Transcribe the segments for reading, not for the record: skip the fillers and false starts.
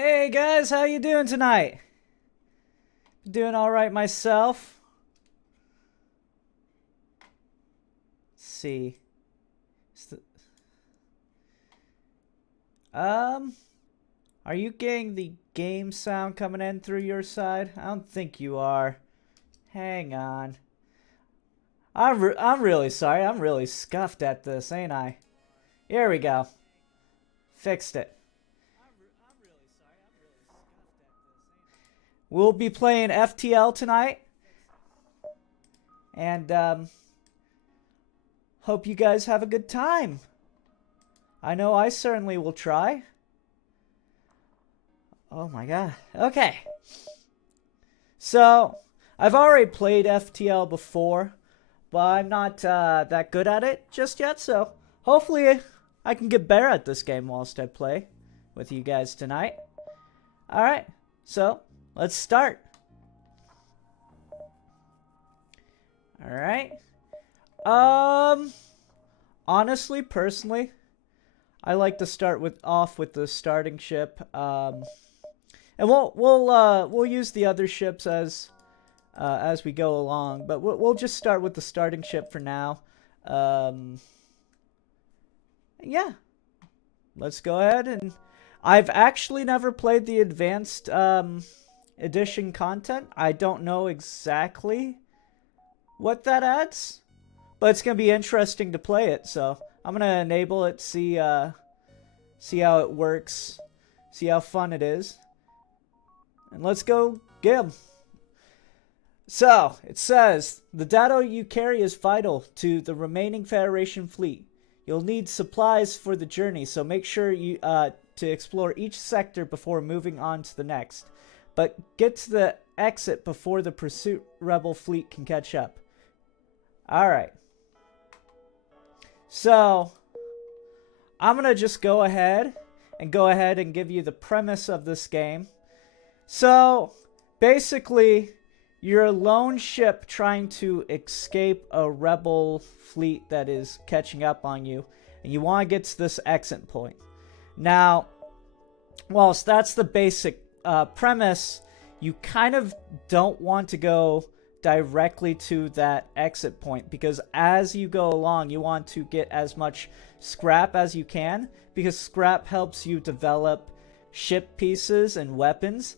Hey guys, how you doing tonight? Doing all right myself. Let's see. Are you getting the game sound coming in through your side? I don't think you are. Hang on. I'm really sorry. I'm really scuffed at this, ain't I? Here we go. Fixed it. We'll be playing FTL tonight. And, hope you guys have a good time. I know I certainly will try. Oh my god. Okay. So, I've already played FTL before, but I'm not that good at it just yet, so hopefully I can get better at this game whilst I play with you guys tonight. Alright, so let's start. Alright. Honestly, personally, I like to start off with the starting ship. And we'll use the other ships as we go along, but we'll just start with the starting ship for now. Yeah, let's go ahead. And I've actually never played the advanced edition content. I don't know exactly what that adds, but it's gonna be interesting to play it. So I'm gonna enable it, see how it works, see how fun it is, and let's go get 'em. So, it says, the data you carry is vital to the remaining Federation fleet. You'll need supplies for the journey, so make sure you to explore each sector before moving on to the next. But get to the exit before the pursuit rebel fleet can catch up. Alright. So, I'm going to just go ahead and give you the premise of this game. So, basically, you're a lone ship trying to escape a rebel fleet that is catching up on you, and you want to get to this exit point. Now, whilst that's the basic premise, you kind of don't want to go directly to that exit point, because as you go along, you want to get as much scrap as you can, because scrap helps you develop ship pieces and weapons,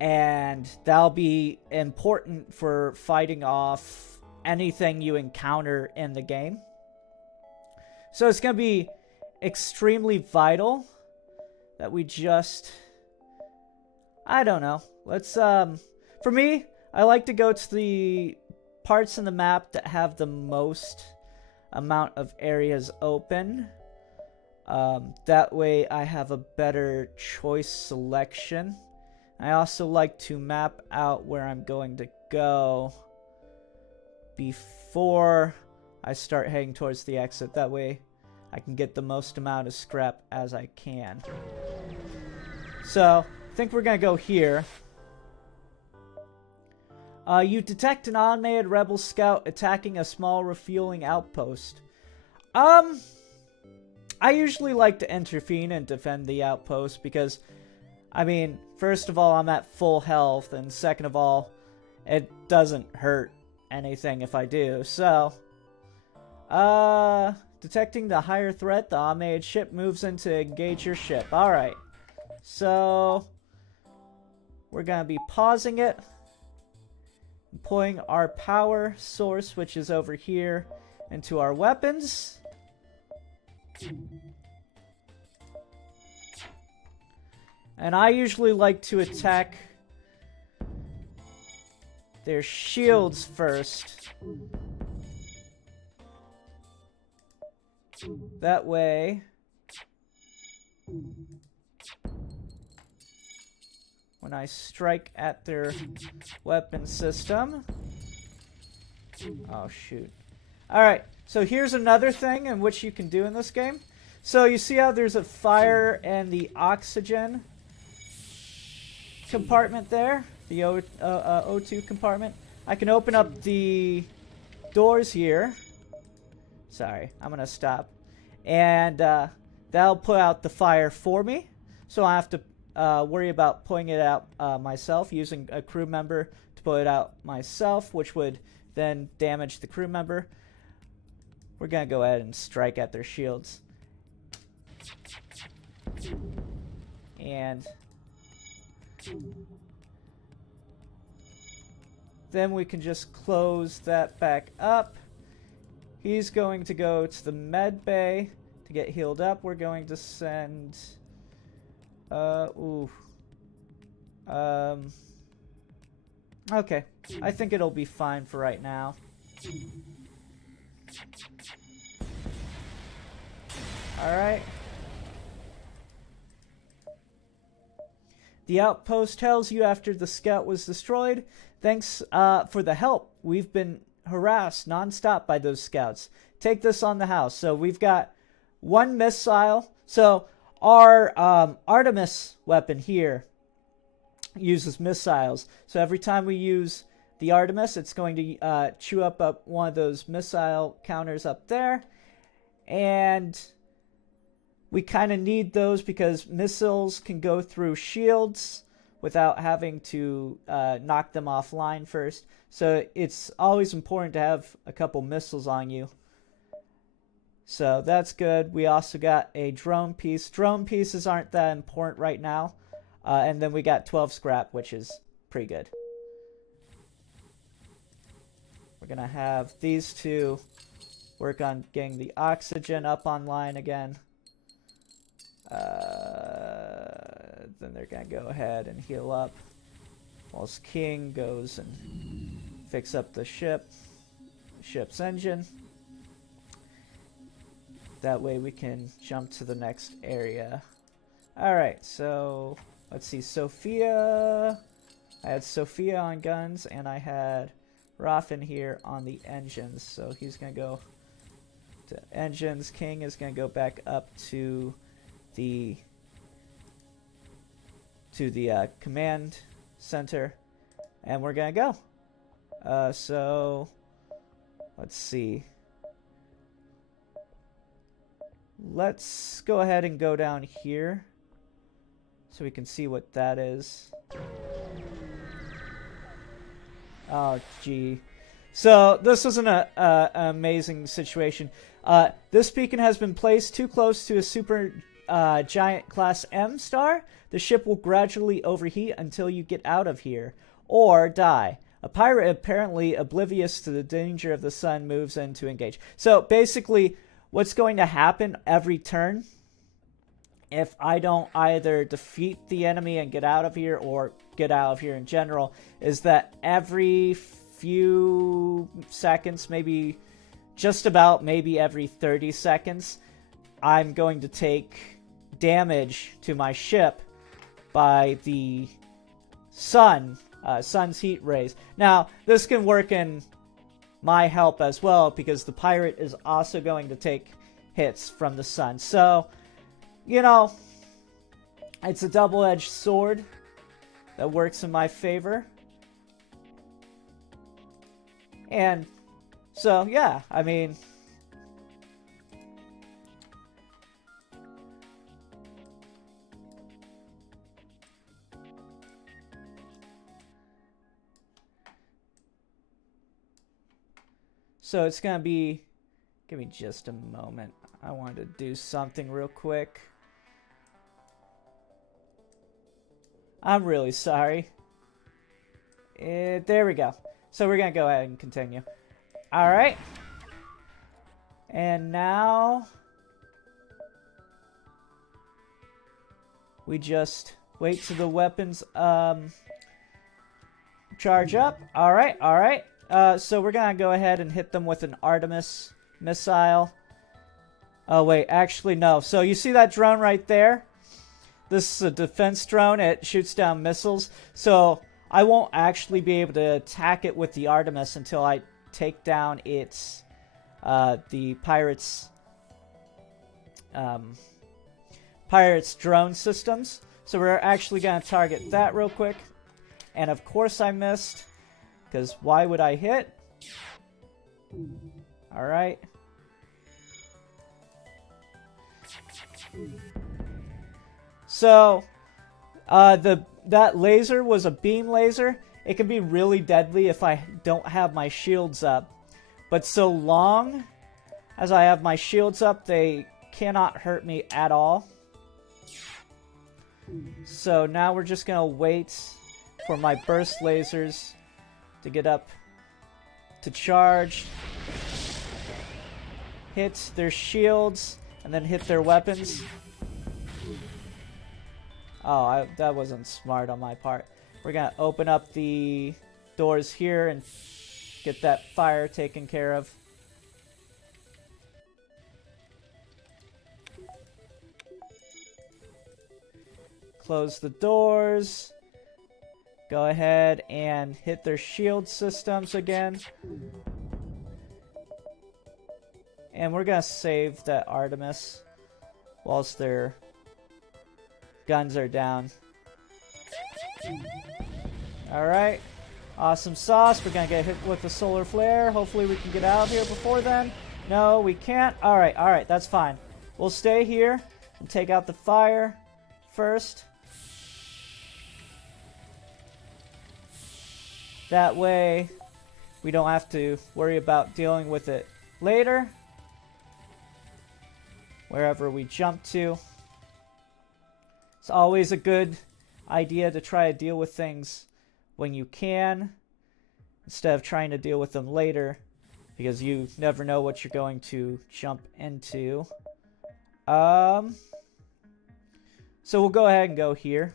and that'll be important for fighting off anything you encounter in the game. So it's going to be extremely vital that we just, I don't know, let's, for me, I like to go to the parts in the map that have the most amount of areas open. That way I have a better choice selection. I also like to map out where I'm going to go before I start heading towards the exit. That way I can get the most amount of scrap as I can. So, I think we're going to go here. You detect an automated rebel scout attacking a small refueling outpost. I usually like to intervene and defend the outpost because, I mean, first of all, I'm at full health, and second of all, it doesn't hurt anything if I do. So, detecting the higher threat, the automated ship moves in to engage your ship. Alright, so we're going to be pausing it, pulling our power source, which is over here, into our weapons. And I usually like to attack their shields first. That way, when I strike at their weapon system... Oh, shoot. Alright, so here's another thing in which you can do in this game. So you see how there's a fire and the oxygen compartment there? The O2 compartment. I can open up the doors here. Sorry, I'm going to stop. And that'll put out the fire for me. So I have to worry about pulling it out myself, using a crew member to pull it out myself, which would then damage the crew member. We're going to go ahead and strike at their shields. And then we can just close that back up. He's going to go to the med bay to get healed up. We're going to send... okay. I think it'll be fine for right now. Alright. The outpost tells you after the scout was destroyed, thanks for the help. We've been harassed non-stop by those scouts. Take this on the house. So we've got one missile. So our Artemis weapon here uses missiles. So every time we use the Artemis, it's going to chew up one of those missile counters up there. And we kind of need those because missiles can go through shields without having to knock them offline first. So it's always important to have a couple missiles on you. So that's good. We also got a drone piece. Drone pieces aren't that important right now. And then we got 12 scrap, which is pretty good. We're going to have these two work on getting the oxygen up online again. Then they're going to go ahead and heal up. Whilst King goes and fix up the ship's engine. That way we can jump to the next area. Alright, so let's see. Sophia. I had Sophia on guns, and I had Raffin here on the engines. So he's going to go to engines. King is going to go back up to the command center, and we're gonna go. So let's see. Let's go ahead and go down here so we can see what that is. Oh, gee. So this was an amazing situation. This beacon has been placed too close to a super giant class M star. The ship will gradually overheat until you get out of here or die. A pirate apparently oblivious to the danger of the sun moves in to engage. So basically what's going to happen every turn, if I don't either defeat the enemy and get out of here or get out of here in general, is that every few seconds, maybe just about maybe every 30 seconds, I'm going to take damage to my ship by the sun's heat rays. Now, this can work in my help as well, because the pirate is also going to take hits from the sun. So, you know, it's a double-edged sword that works in my favor. And so, yeah, I mean, so it's going to be, give me just a moment. I wanted to do something real quick. I'm really sorry. There we go. So we're going to go ahead and continue. Alright. And now we just wait till the weapons charge up. Alright, alright. So we're going to go ahead and hit them with an Artemis missile. Oh, wait, actually, no. So you see that drone right there? This is a defense drone. It shoots down missiles. So I won't actually be able to attack it with the Artemis until I take down its, the pirates' drone systems. So we're actually going to target that real quick. And of course I missed, because why would I hit? Alright. So, That laser was a beam laser. It can be really deadly if I don't have my shields up. But so long as I have my shields up, they cannot hurt me at all. So now we're just going to wait for my burst lasers to get up to charge. Hit their shields and then hit their weapons. Oh, that wasn't smart on my part. We're going to open up the doors here and get that fire taken care of. Close the doors. Go ahead and hit their shield systems again. And we're going to save that Artemis whilst their guns are down. Alright. Awesome sauce. We're going to get hit with the solar flare. Hopefully we can get out of here before then. No, we can't. Alright, that's fine. We'll stay here and take out the fire first. That way, we don't have to worry about dealing with it later. Wherever we jump to. It's always a good idea to try to deal with things when you can, instead of trying to deal with them later, because you never know what you're going to jump into. So we'll go ahead and go here.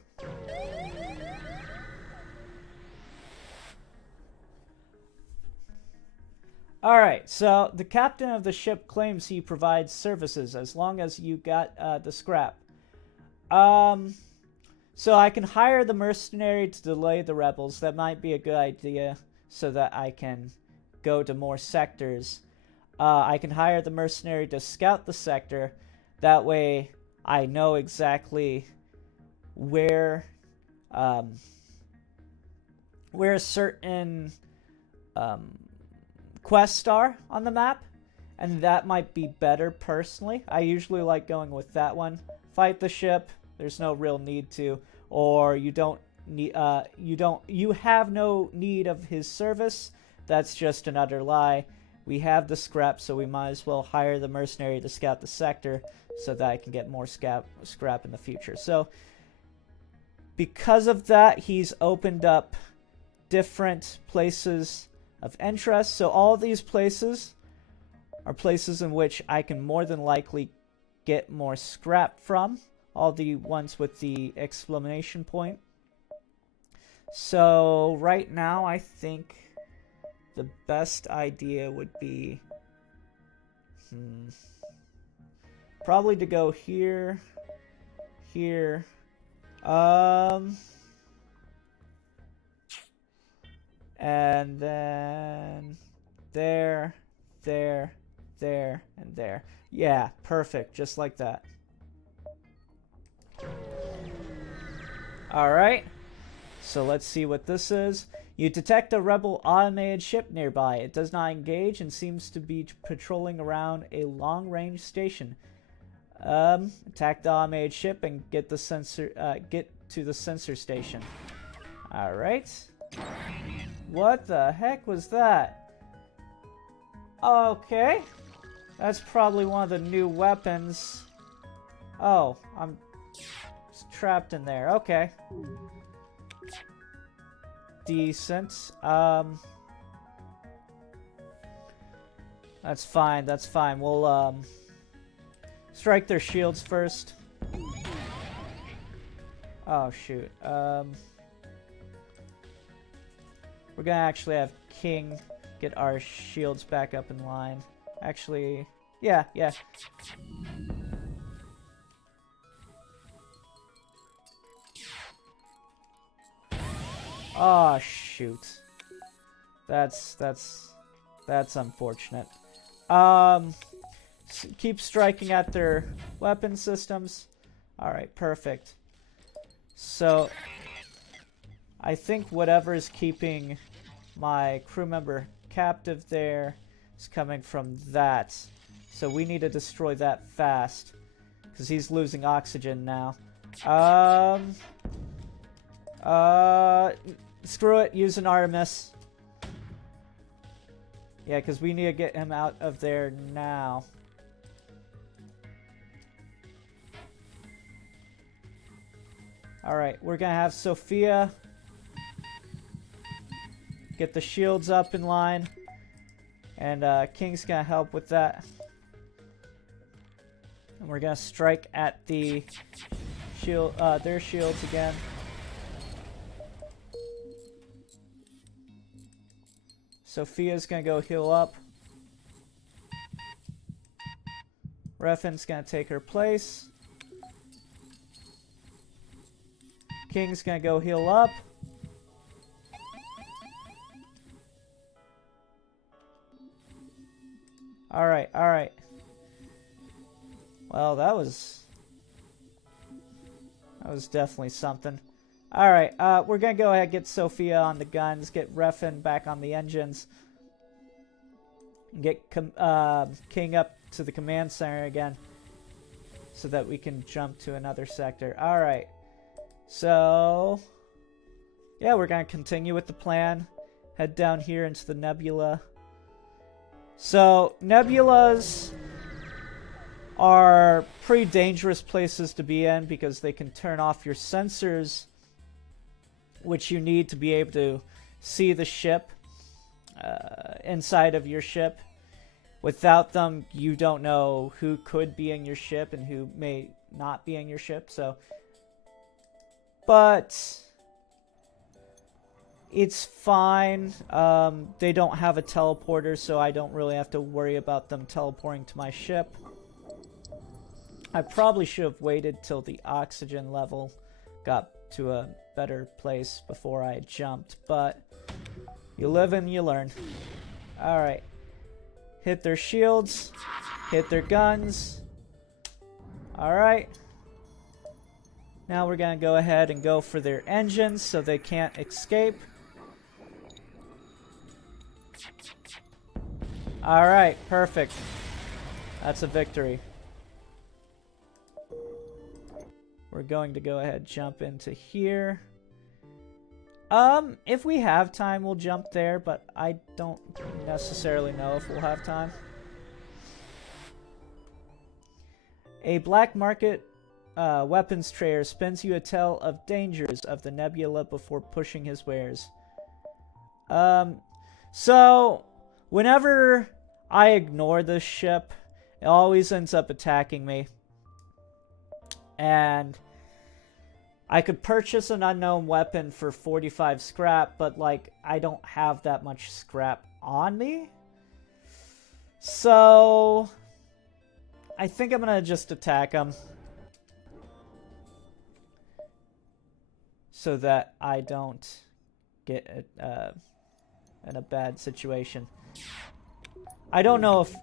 Alright, so the captain of the ship claims he provides services as long as you got the scrap. So I can hire the mercenary to delay the rebels. That might be a good idea so that I can go to more sectors. I can hire the mercenary to scout the sector. That way I know exactly where certain quests are on the map, and that might be better personally. I usually like going with that one. Fight the ship. There's no real need to, or you don't need. You have no need of his service. That's just another lie. We have the scrap, so we might as well hire the mercenary to scout the sector, so that I can get more scrap in the future. So, because of that, he's opened up different places of interest. So all these places are places in which I can more than likely get more scrap from. All the ones with the exclamation point. So right now I think the best idea would be probably to go here, here, and then there, there, there, and there. Yeah, perfect, just like that. Alright, so let's see what this is. You detect a rebel automated ship nearby. It does not engage and seems to be patrolling around a long-range station. Attack the automated ship and get to the sensor station. Alright. What the heck was that? Okay. That's probably one of the new weapons. Oh, I'm trapped in there. Okay. Decent. That's fine. That's fine. We'll strike their shields first. Oh shoot. We're gonna actually have King get our shields back up in line. Actually, yeah. Oh shoot. That's unfortunate. Keep striking at their weapon systems. Alright, perfect. So I think whatever is keeping my crew member captive there is coming from that. So we need to destroy that fast, because he's losing oxygen now. Screw it. Use an Artemis. Yeah, because we need to get him out of there now. Alright, we're going to have Sophia get the shields up in line. And King's going to help with that. And we're going to strike at the shield, their shields again. Sophia's going to go heal up. Reffin's going to take her place. King's going to go heal up. Alright, alright. Well, that was definitely something. Alright, we're going to go ahead and get Sophia on the guns, get Refin back on the engines, and get King up to the command center again so that we can jump to another sector. Alright, so yeah, we're going to continue with the plan. Head down here into the nebula. So, nebulas are pretty dangerous places to be in because they can turn off your sensors, which you need to be able to see the ship inside of your ship. Without them, you don't know who could be in your ship and who may not be in your ship. So, but it's fine. They don't have a teleporter, so I don't really have to worry about them teleporting to my ship. I probably should have waited till the oxygen level got to a better place before I jumped, but you live and you learn. Alright. Hit their shields. Hit their guns. Alright. Now we're going to go ahead and go for their engines so they can't escape. Alright, perfect. That's a victory. We're going to go ahead and jump into here. If we have time, we'll jump there, but I don't necessarily know if we'll have time. A black market weapons trader spins you a tale of dangers of the nebula before pushing his wares. So whenever I ignore this ship, it always ends up attacking me. And I could purchase an unknown weapon for 45 scrap, but like I don't have that much scrap on me. So I think I'm gonna just attack him so that I don't get in a bad situation. I don't know if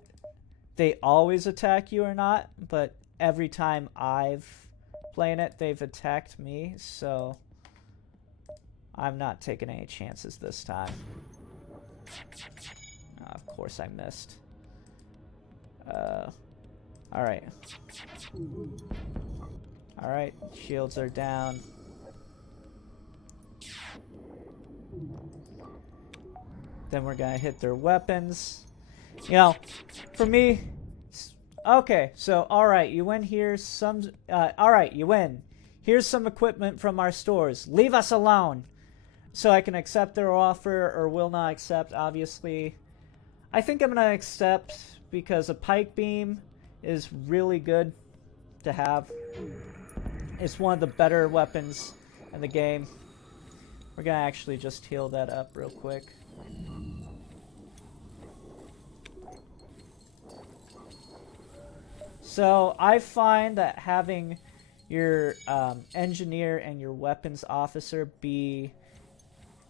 they always attack you or not, but every time I've played it, they've attacked me, so I'm not taking any chances this time. Of course I missed. Alright. Alright, shields are down. Then we're gonna hit their weapons. You know, for me... Okay, so, alright, you win here. Alright, you win. Here's some equipment from our stores. Leave us alone. So I can accept their offer or will not accept, obviously. I think I'm going to accept because a pike beam is really good to have. It's one of the better weapons in the game. We're going to actually just heal that up real quick. So I find that having your engineer and your weapons officer be,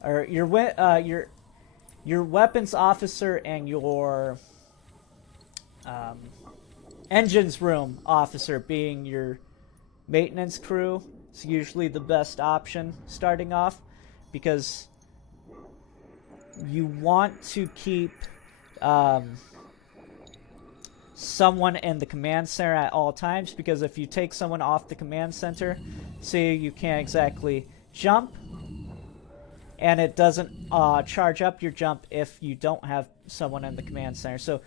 or your weapons officer and your engines room officer being your maintenance crew is usually the best option starting off, because you want to keep someone in the command center at all times, because if you take someone off the command center, say you can't exactly jump, and it doesn't charge up your jump if you don't have someone in the command center. So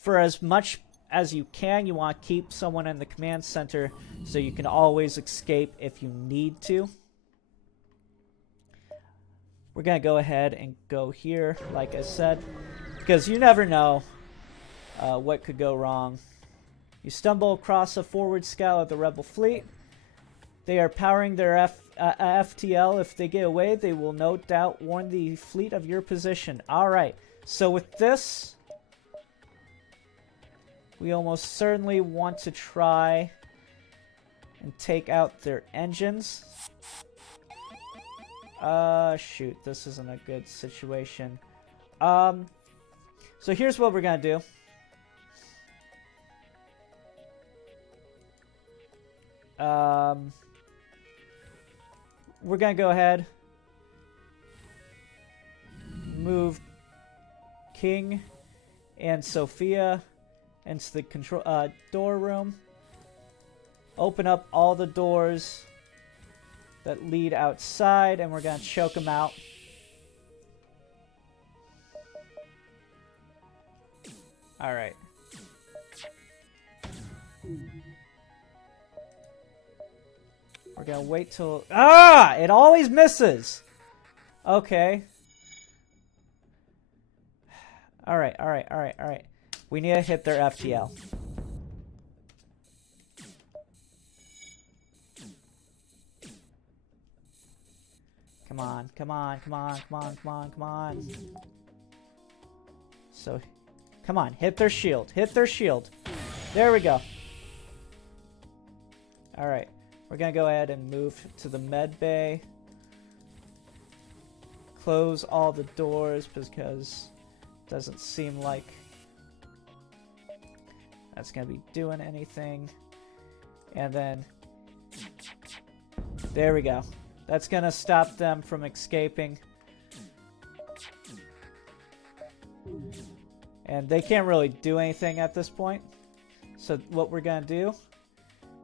for as much as you can, you want to keep someone in the command center so you can always escape if you need to. We're going to go ahead and go here, like I said, because you never know what could go wrong. You stumble across a forward scout of the rebel fleet. They are powering their FTL. If they get away, they will no doubt warn the fleet of your position. Alright, so with this, we almost certainly want to try and take out their engines. Shoot, this isn't a good situation. So here's what we're gonna do. We're gonna go ahead, move King and Sophia into the control door room. Open up all the doors that lead outside, and we're gonna choke them out. All right. We're gonna wait till... Ah! It always misses! Okay. Alright, alright, alright, alright. We need to hit their FTL. Come on, come on, come on, come on, come on, come on. So, come on, hit their shield. Hit their shield. There we go. Alright. We're going to go ahead and move to the med bay. Close all the doors because it doesn't seem like that's going to be doing anything. And then, there we go. That's going to stop them from escaping. And they can't really do anything at this point. So what we're going to do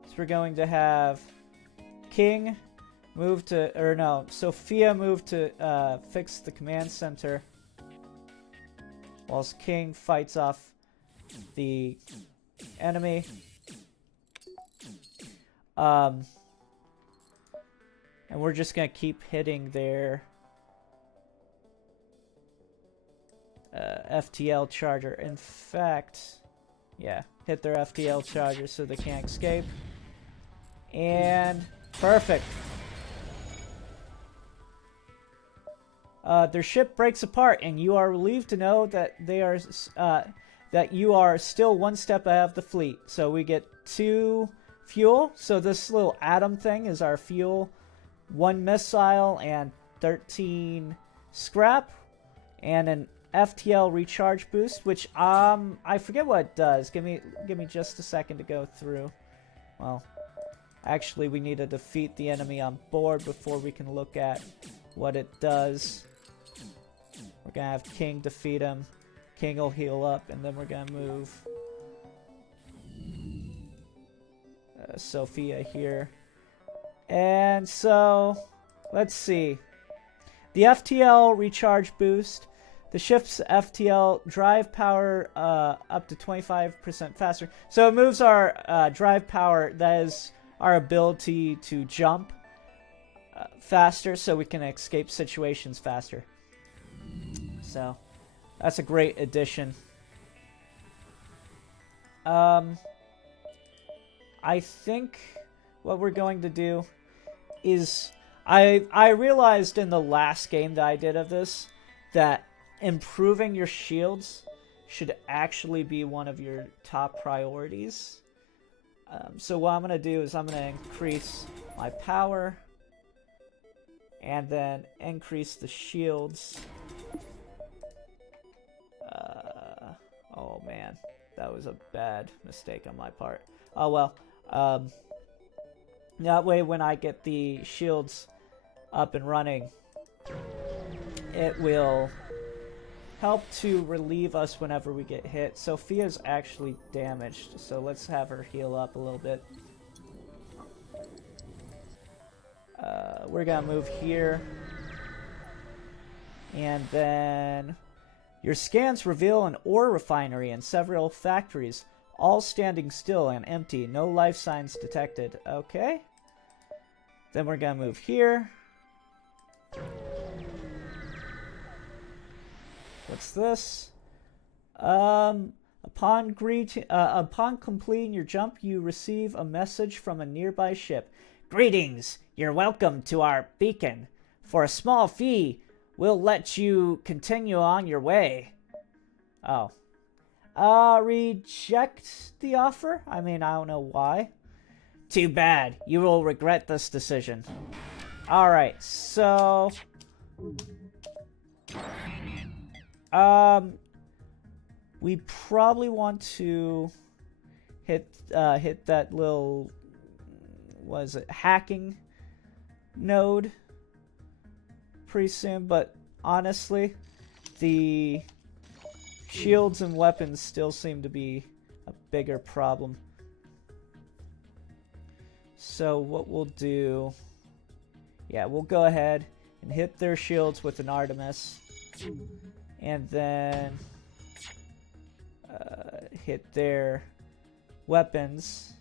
is we're going to have King move to, or no, Sophia move to fix the command center, whilst King fights off the enemy. And we're just gonna keep hitting their FTL charger. In fact, yeah, hit their FTL charger so they can't escape. And perfect. Their ship breaks apart, and you are relieved to know that they are that you are still one step ahead of the fleet. So we get 2 fuel. So this little atom thing is our fuel. 1 missile and 13 scrap, and an FTL recharge boost, which I forget what it does. Give me just a second to go through. Well, actually, we need to defeat the enemy on board before we can look at what it does. We're gonna have King defeat him. King will heal up, and then we're gonna move Sophia here. And so, let's see. The FTL recharge boost. The ship's FTL drive power up to 25% faster. So it moves our drive power, that is our ability to jump faster so we can escape situations faster. So that's a great addition. I think what we're going to do is I realized in the last game that I did of this that improving your shields should actually be one of your top priorities. So what I'm going to do is I'm going to increase my power and then increase the shields. Oh man, that was a bad mistake on my part. Oh well. That way when I get the shields up and running, it will help to relieve us whenever we get hit. Sophia's actually damaged, so let's have her heal up a little bit. We're gonna move here. And then your scans reveal an ore refinery and several factories, all standing still and empty. No life signs detected. Okay. Then we're going to move here. What's this? Upon completing your jump, you receive a message from a nearby ship. Greetings! You're welcome to our beacon. For a small fee, we'll let you continue on your way. Oh. Reject the offer? I mean, I don't know why. Too bad. You will regret this decision. Alright, so... we probably want to hit that little, what is it, hacking node pretty soon, but honestly, the shields and weapons still seem to be a bigger problem. So what we'll do, yeah, we'll go ahead and hit their shields with an Artemis, and then hit their weapons.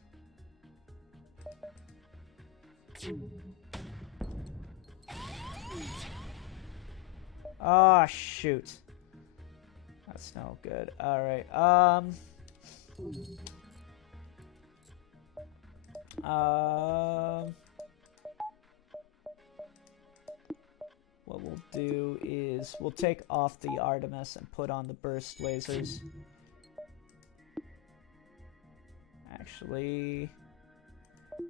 Oh, shoot. That's no good. Alright, what we'll do is we'll take off the Artemis and put on the burst lasers. Actually,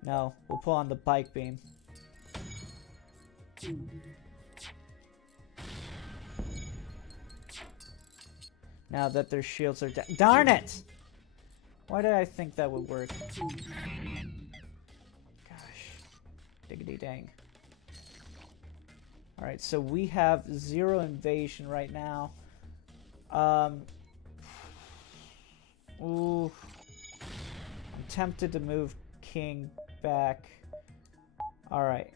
no, we'll put on the bike beam. Now that their shields are down. Darn it! Why did I think that would work? Gosh. Diggity dang. Alright, so we have 0 invasion right now. Ooh. I'm tempted to move King back. Alright.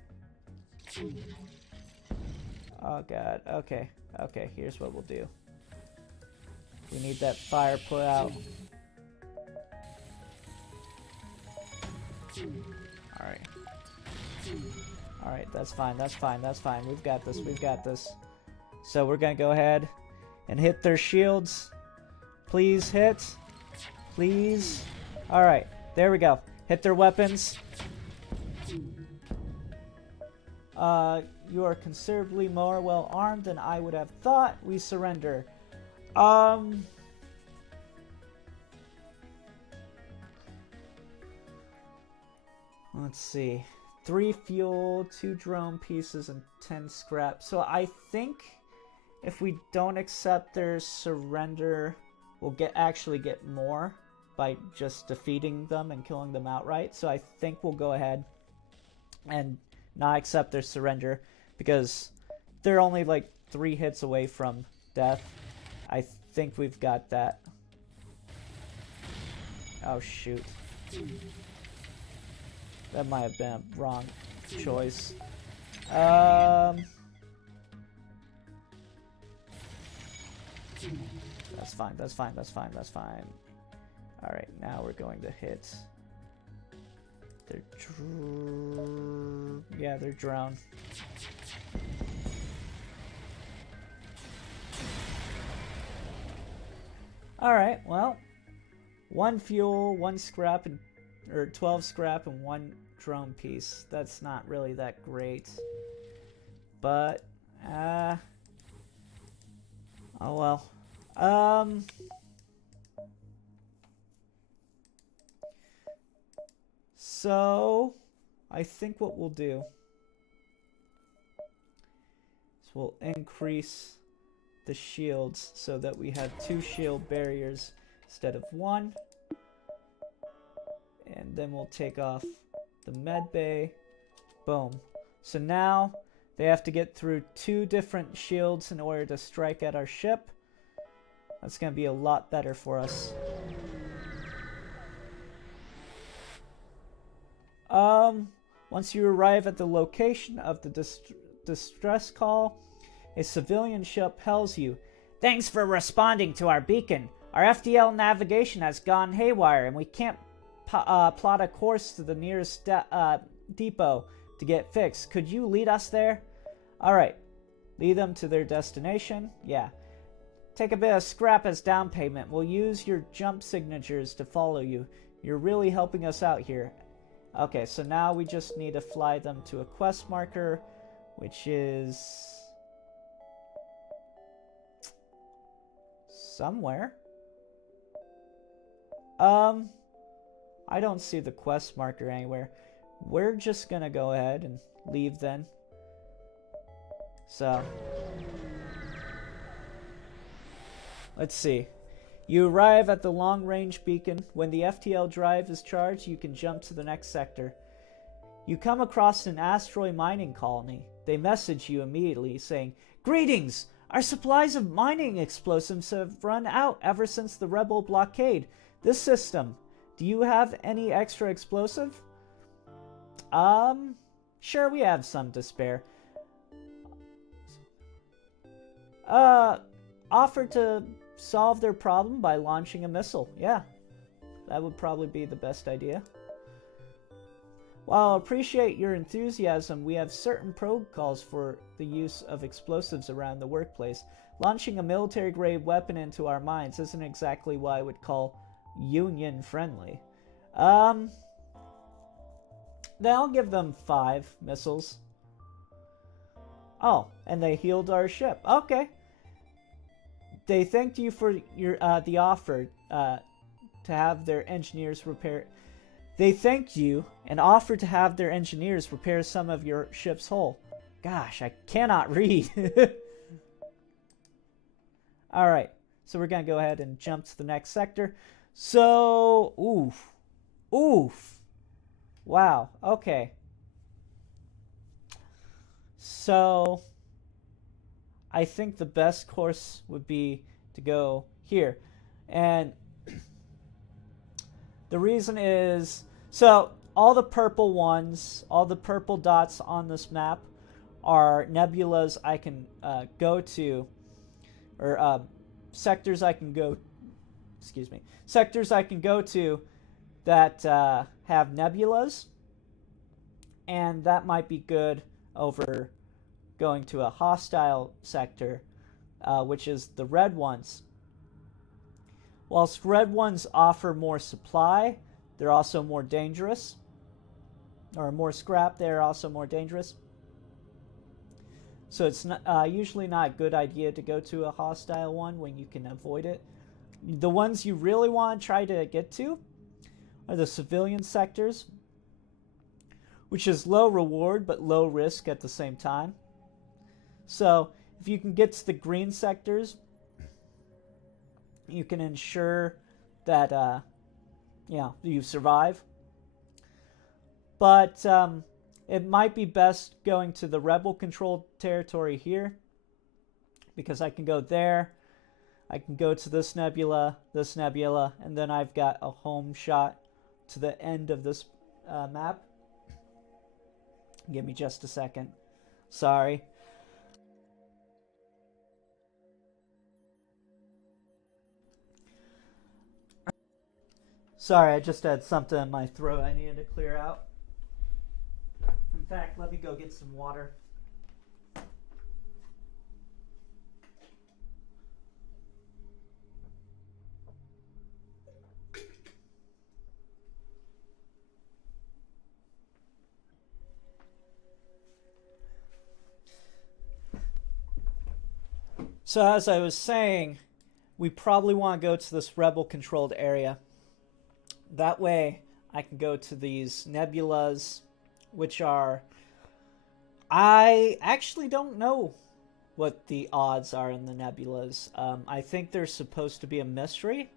Oh god. Okay. Okay, here's what we'll do. We need that fire put out. Alright. Alright, that's fine, that's fine, that's fine. We've got this, we've got this. So we're gonna go ahead and hit their shields. Please hit. Please. Alright, there we go. Hit their weapons. You are considerably more well armed than I would have thought. We surrender. Let's see. 3 fuel, 2 drone pieces, and 10 scrap. So I think if we don't accept their surrender, we'll actually get more by just defeating them and killing them outright. So I think we'll go ahead and not accept their surrender because they're only like 3 hits away from death. I think we've got that. Oh shoot. That might have been a wrong choice. That's fine, that's fine, that's fine, that's fine. Alright, now we're going to hit their their drone. Alright, well, 1 fuel, 1 scrap, and 12 scrap and 1 drone piece. That's not really that great. But, oh well. So, I think what we'll do is we'll increase the shields so that we have 2 shield barriers instead of 1. And then we'll take off the med bay. Boom. So now they have to get through 2 different shields in order to strike at our ship. That's going to be a lot better for us. Once you arrive at the location of the distress call, A civilian ship hails you. Thanks for responding to our beacon. Our FTL navigation has gone haywire and we can't plot a course to the nearest depot to get fixed. Could you lead us there? Alright. Lead them to their destination? Yeah. Take a bit of scrap as down payment. We'll use your jump signatures to follow you. You're really helping us out here. Okay, so now we just need to fly them to a quest marker, which is somewhere. I don't see the quest marker anywhere. We're just gonna go ahead and leave then. So, let's see. You arrive at the long-range beacon. When the FTL drive is charged, you can jump to the next sector. You come across an asteroid mining colony. They message you immediately saying, "Greetings! Our supplies of mining explosives have run out ever since the rebel blockade. This system, do you have any extra explosive?" Sure, we have some to spare. Offer to solve their problem by launching a missile. Yeah, that would probably be the best idea. While I appreciate your enthusiasm, we have certain protocols for the use of explosives around the workplace. Launching a military-grade weapon into our mines isn't exactly what I would call union-friendly. Then I'll give them 5 missiles. Oh, and they healed our ship. Okay. They thanked you for your the offer to have their engineers repair. They thanked you and offered to have their engineers repair some of your ship's hull. Gosh, I cannot read. All right, so we're gonna go ahead and jump to the next sector. So, oof, wow. Okay. So, I think the best course would be to go here. And the reason is, so all the purple ones, all the purple dots on this map are nebulas I can go to, or sectors I can go, sectors I can go to that have nebulas. And that might be good over going to a hostile sector, which is the red ones. Whilst red ones offer more supply, they're also more dangerous. Or more scrap, they're also more dangerous. So it's not, usually not a good idea to go to a hostile one when you can avoid it. The ones you really want to try to get to are the civilian sectors, which is low reward but low risk at the same time. So if you can get to the green sectors, you can ensure that you survive. But it might be best going to the rebel-controlled territory here, because I can go there, I can go to this nebula, and then I've got a home shot to the end of this map. Give me just a second. Sorry. Sorry, I just had something in my throat I needed to clear out. In fact, let me go get some water. So as I was saying, we probably want to go to this rebel-controlled area. That way, I can go to these nebulas, which are... I actually don't know what the odds are in the nebulas. I think they're supposed to be a mystery.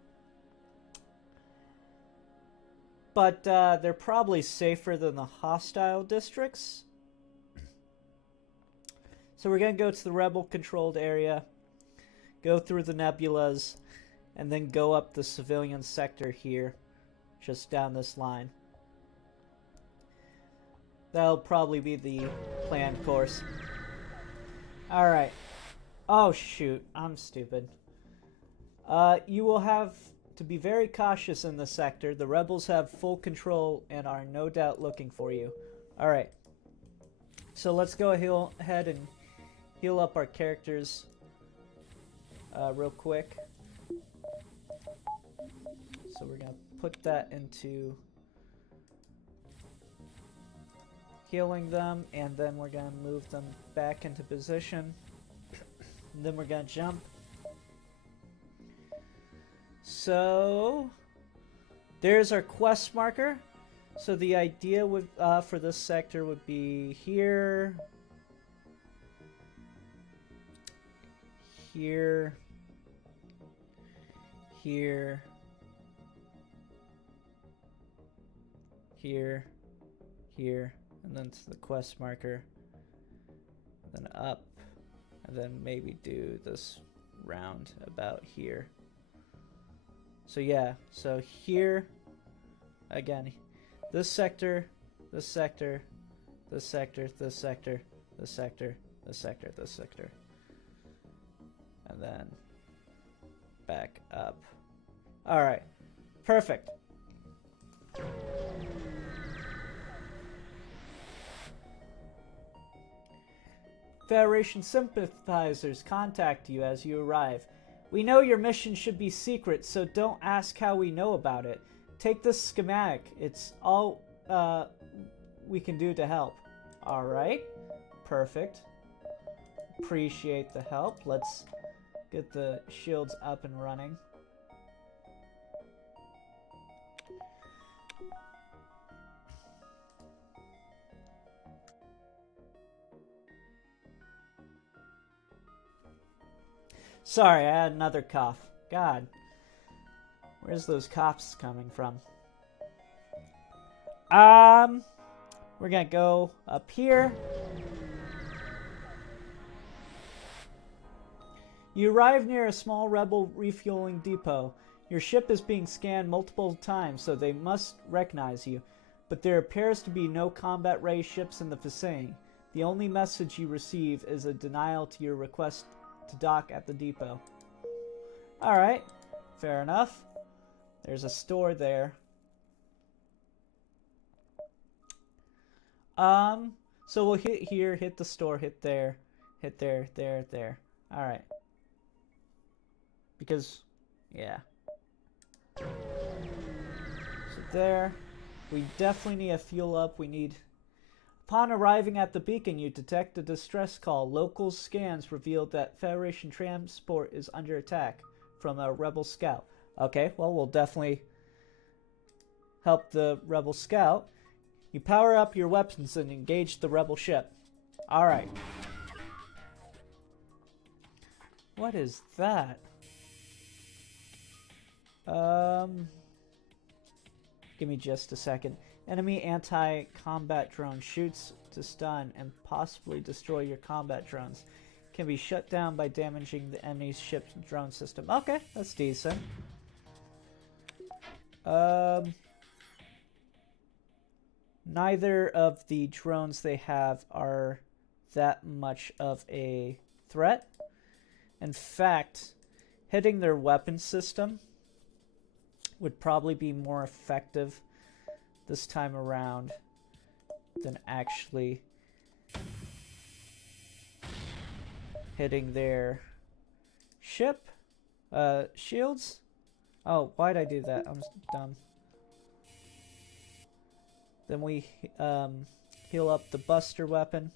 But they're probably safer than the hostile districts. So we're going to go to the rebel-controlled area, go through the nebulas, and then go up the civilian sector here. Just down this line. That'll probably be the planned course. Alright. Oh, shoot. I'm stupid. You will have to be very cautious in this sector. The rebels have full control and are no doubt looking for you. Alright. So let's go ahead and heal up our characters real quick. So we're going to put that into healing them, and then we're going to move them back into position. And then we're going to jump. So there's our quest marker. So the idea would for this sector would be here, here, here, here, here, and then to the quest marker, then up, and then maybe do this round about here. So yeah, so here, again, this sector, this sector, this sector, this sector, this sector, this sector, this sector, and then back up. Alright, perfect. Federation sympathizers contact you as you arrive. We know your mission should be secret, so don't ask how we know about it. Take this schematic. It's all we can do to help. Alright. Perfect. Appreciate the help. Let's get the shields up and running. Sorry, I had another cough. God. Where's those coughs coming from? We're gonna go up here. You arrive near a small rebel refueling depot. Your ship is being scanned multiple times, so they must recognize you. But there appears to be no combat-ready ships in the vicinity. The only message you receive is a denial to your request to dock at the depot. Alright, fair enough. There's a store there. So we'll hit here, hit the store, hit there, there. Alright. Because, yeah. So there. We definitely need a fuel up. We need... Upon arriving at the beacon, you detect a distress call. Local scans revealed that Federation transport is under attack from a rebel scout. Okay, well, we'll definitely help the rebel scout. You power up your weapons and engage the rebel ship. Alright. What is that? Give me just a second. Enemy anti-combat drone shoots to stun and possibly destroy your combat drones. Can be shut down by damaging the enemy's ship's drone system. Okay, that's decent. Neither of the drones they have are that much of a threat. In fact, hitting their weapon system would probably be more effective this time around than actually hitting their ship shields. Oh, why'd I do that? I'm dumb. Then we heal up the buster weapon.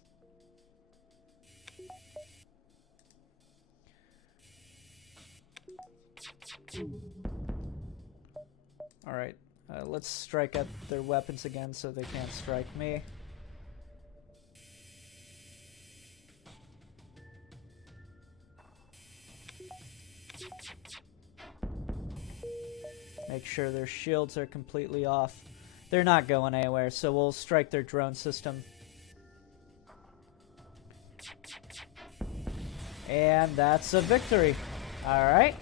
Alright, let's strike at their weapons again so they can't strike me. Make sure their shields are completely off. They're not going anywhere, so we'll strike their drone system. And that's a victory. Alright.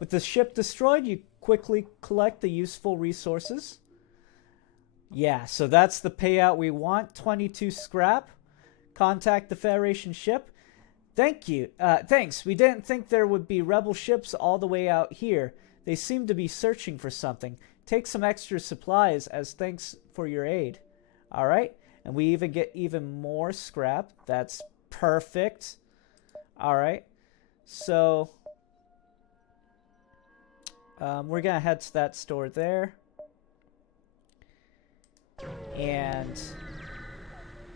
With the ship destroyed, you quickly collect the useful resources. Yeah, so that's the payout we want. 22 scrap. Contact the Federation ship. Thank you. Thanks. We didn't think there would be rebel ships all the way out here. They seem to be searching for something. Take some extra supplies as thanks for your aid. All right. And we even get even more scrap. That's perfect. All right. So we're going to head to that store there. And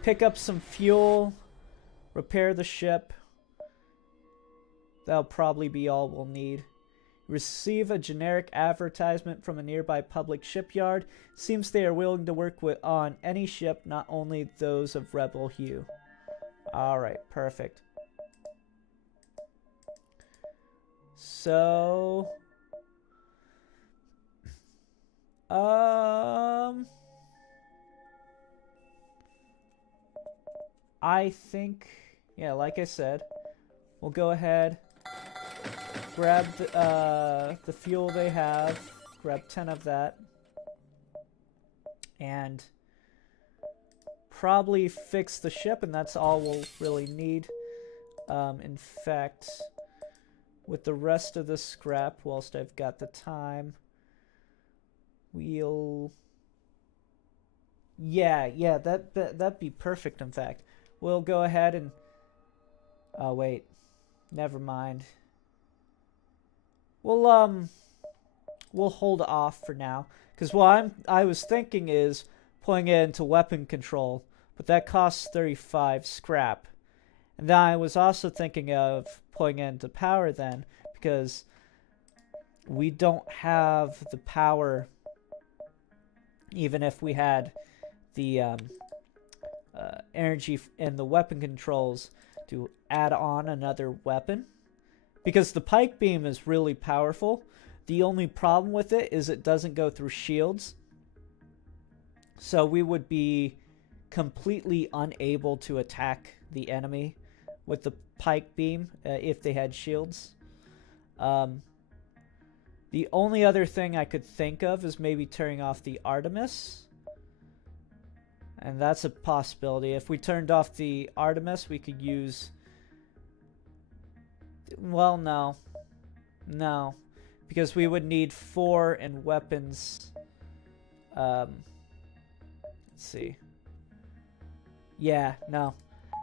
pick up some fuel. Repair the ship. That'll probably be all we'll need. Receive a generic advertisement from a nearby public shipyard. Seems they are willing to work on any ship, not only those of rebel hue. Alright, perfect. So... I think... Yeah, like I said, we'll go ahead... Grab the fuel they have. Grab 10 of that. And probably fix the ship, and that's all we'll really need. In fact, with the rest of the scrap, whilst I've got the time, we'll... Yeah, that'd be perfect, in fact. We'll go ahead and... Oh, wait. Never mind. We'll hold off for now, because what I was thinking is putting it into weapon control, but that costs 35 scrap. And then I was also thinking of putting it into power then, because we don't have the power, even if we had the energy in the weapon controls to add on another weapon. Because the pike beam is really powerful. The only problem with it is it doesn't go through shields. So we would be completely unable to attack the enemy with the pike beam if they had shields. The only other thing I could think of is maybe turning off the Artemis. And that's a possibility. If we turned off the Artemis, we could use... Well, no. No. Because we would need 4 in weapons. Let's see. Yeah, no.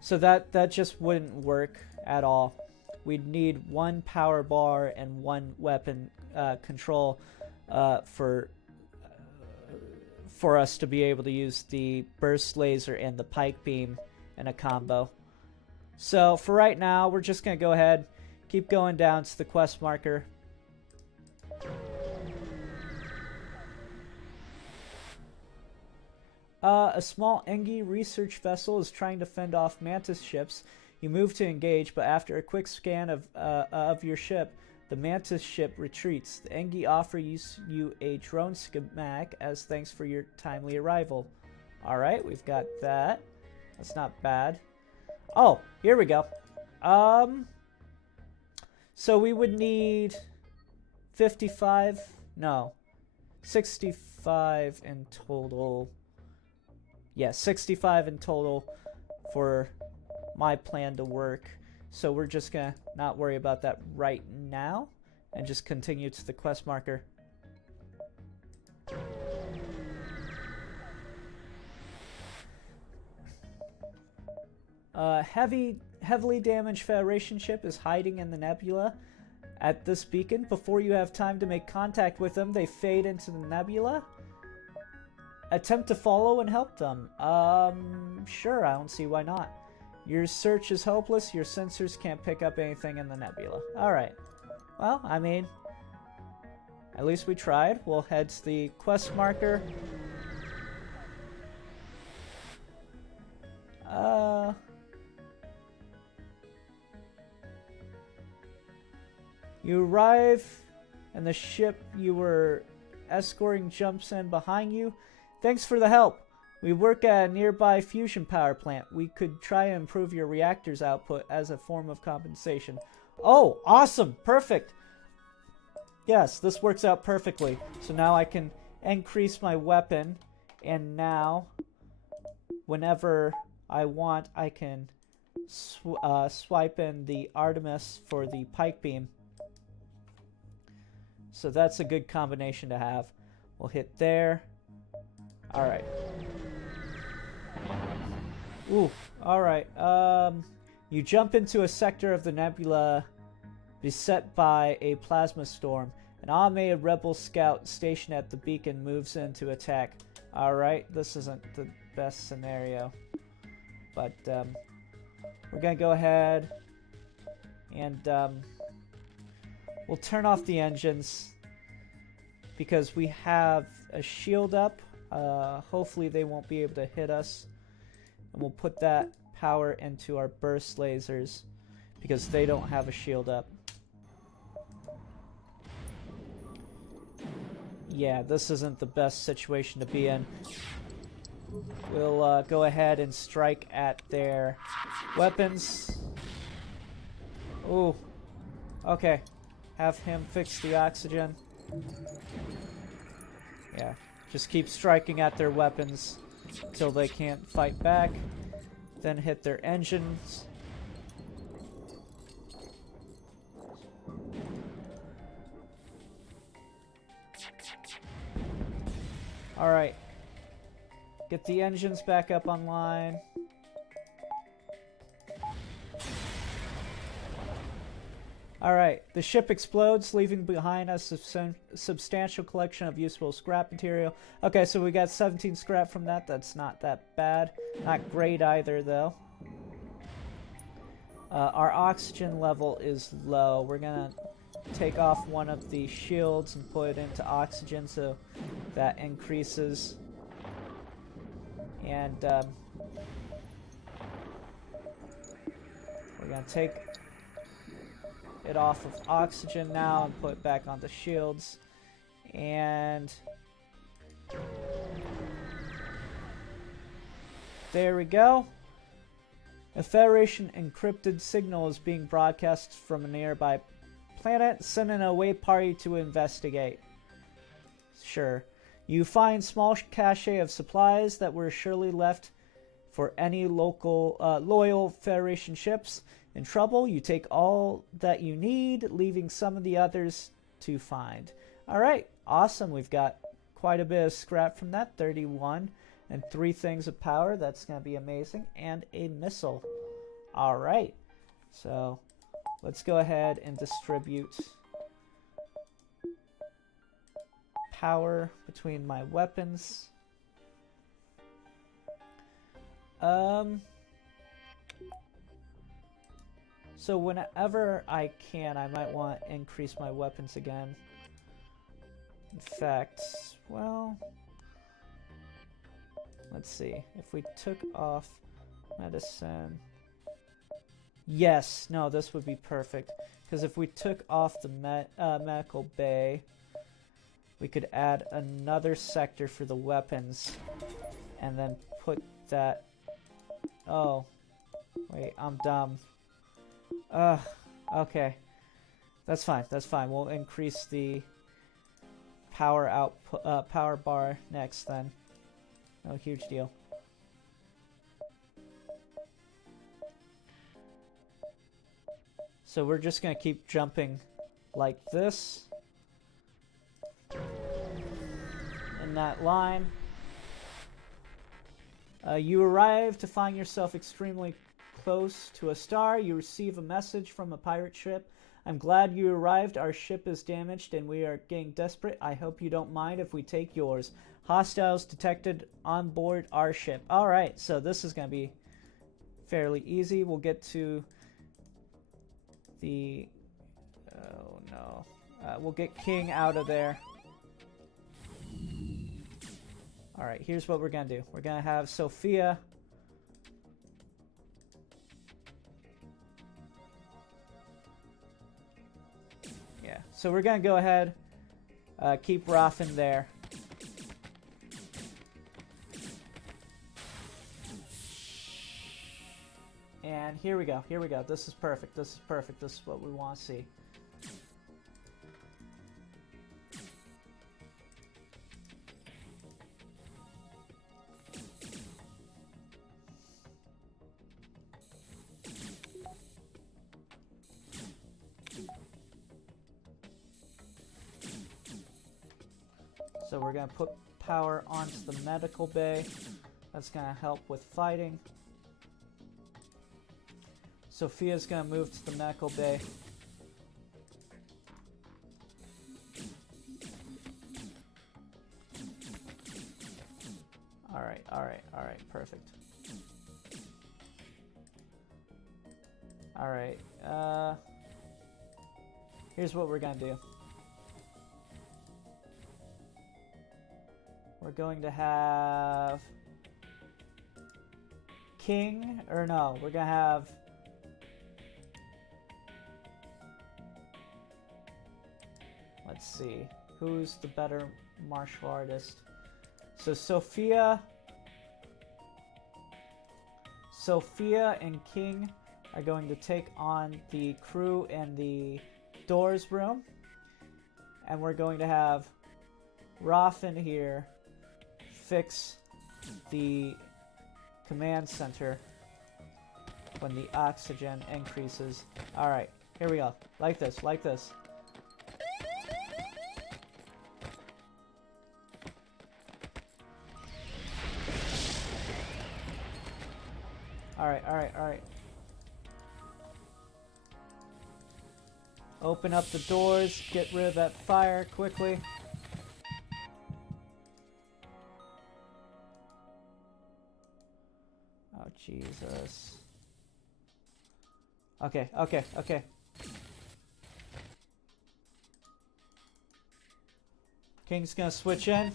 So that just wouldn't work at all. We'd need 1 power bar and 1 weapon control for us to be able to use the burst laser and the pike beam in a combo. So for right now, we're just going to go ahead, keep going down to the quest marker. A small Engi research vessel is trying to fend off Mantis ships. You move to engage, but after a quick scan of your ship, the Mantis ship retreats. The Engi offer you a drone schematic as thanks for your timely arrival. Alright, we've got that. That's not bad. Oh, here we go. So we would need 55, no, 65 in total. Yeah, 65 in total for my plan to work. So we're just gonna not worry about that right now and just continue to the quest marker. Heavily damaged Federation ship is hiding in the nebula at this beacon. Before you have time to make contact with them, they fade into the nebula. Attempt to follow and help them. Sure, I don't see why not. Your search is hopeless. Your sensors can't pick up anything in the nebula. Alright. Well, I mean, at least we tried. We'll head to the quest marker. You arrive, and the ship you were escorting jumps in behind you. Thanks for the help. We work at a nearby fusion power plant. We could try and improve your reactor's output as a form of compensation. Oh, awesome. Perfect. Yes, this works out perfectly. So now I can increase my weapon, and now, whenever I want, I can swipe in the Artemis for the pike beam. So that's a good combination to have. We'll hit there. Alright. Ooh, alright. You jump into a sector of the nebula beset by a plasma storm. An automated rebel scout stationed at the beacon moves in to attack. Alright, this isn't the best scenario. But we're going to go ahead and we'll turn off the engines because we have a shield up. Hopefully they won't be able to hit us. And we'll put that power into our burst lasers because they don't have a shield up. Yeah, this isn't the best situation to be in. We'll go ahead and strike at their weapons. Ooh. Okay. Have him fix the oxygen. Yeah. Just keep striking at their weapons until they can't fight back. Then hit their engines. Alright. Get the engines back up online. Alright, the ship explodes, leaving behind us a substantial collection of useful scrap material. Okay, so we got 17 scrap from that. That's not that bad. Not great either, though. Our oxygen level is low. We're gonna take off one of the shields and put it into oxygen so that increases. And we're gonna take it off of oxygen now and put it back onto shields. And there we go. A Federation encrypted signal is being broadcast from a nearby planet. Send an away party to investigate. Sure. You find small cache of supplies that were surely left for any loyal Federation ships in trouble. You take all that you need, leaving some of the others to find. Alright, awesome. We've got quite a bit of scrap from that. 31 and 3 things of power. That's going to be amazing. And a missile. Alright, so let's go ahead and distribute power between my weapons. So whenever I can, I might want to increase my weapons again. In fact, well, let's see. If we took off medicine. Yes, no, this would be perfect. Because if we took off the medical bay, we could add another sector for the weapons. And then put that... Oh. Wait, I'm dumb. Okay. That's fine, that's fine. We'll increase the power output, power bar next then. No huge deal. So we're just gonna keep jumping like this. In that line. You arrive to find yourself extremely close to a star. You receive a message from a pirate ship. I'm glad you arrived. Our ship is damaged and we are getting desperate. I hope you don't mind if we take yours. Hostiles detected on board our ship. Alright, so this is going to be fairly easy. We'll get to the... Oh no. We'll get King out of there. Alright, here's what we're going to do. We're going to have Sophia... Yeah, so we're going to go ahead, keep Raffen there. And here we go, here we go. This is perfect, this is perfect. This is what we want to see. So we're going to put power onto the medical bay. That's going to help with fighting. Sophia's going to move to the medical bay. Alright, perfect. Alright, here's what we're gonna do. We're going to have King, or no, we're gonna have let's see, who's the better martial artist? So Sophia and King are going to take on the crew in the doors room. And we're going to have Raffen here fix the command center when the oxygen increases. Alright, here we go. Like this, like this. Alright. Open up the doors, get rid of that fire quickly. Oh, Jesus. Okay. King's gonna switch in.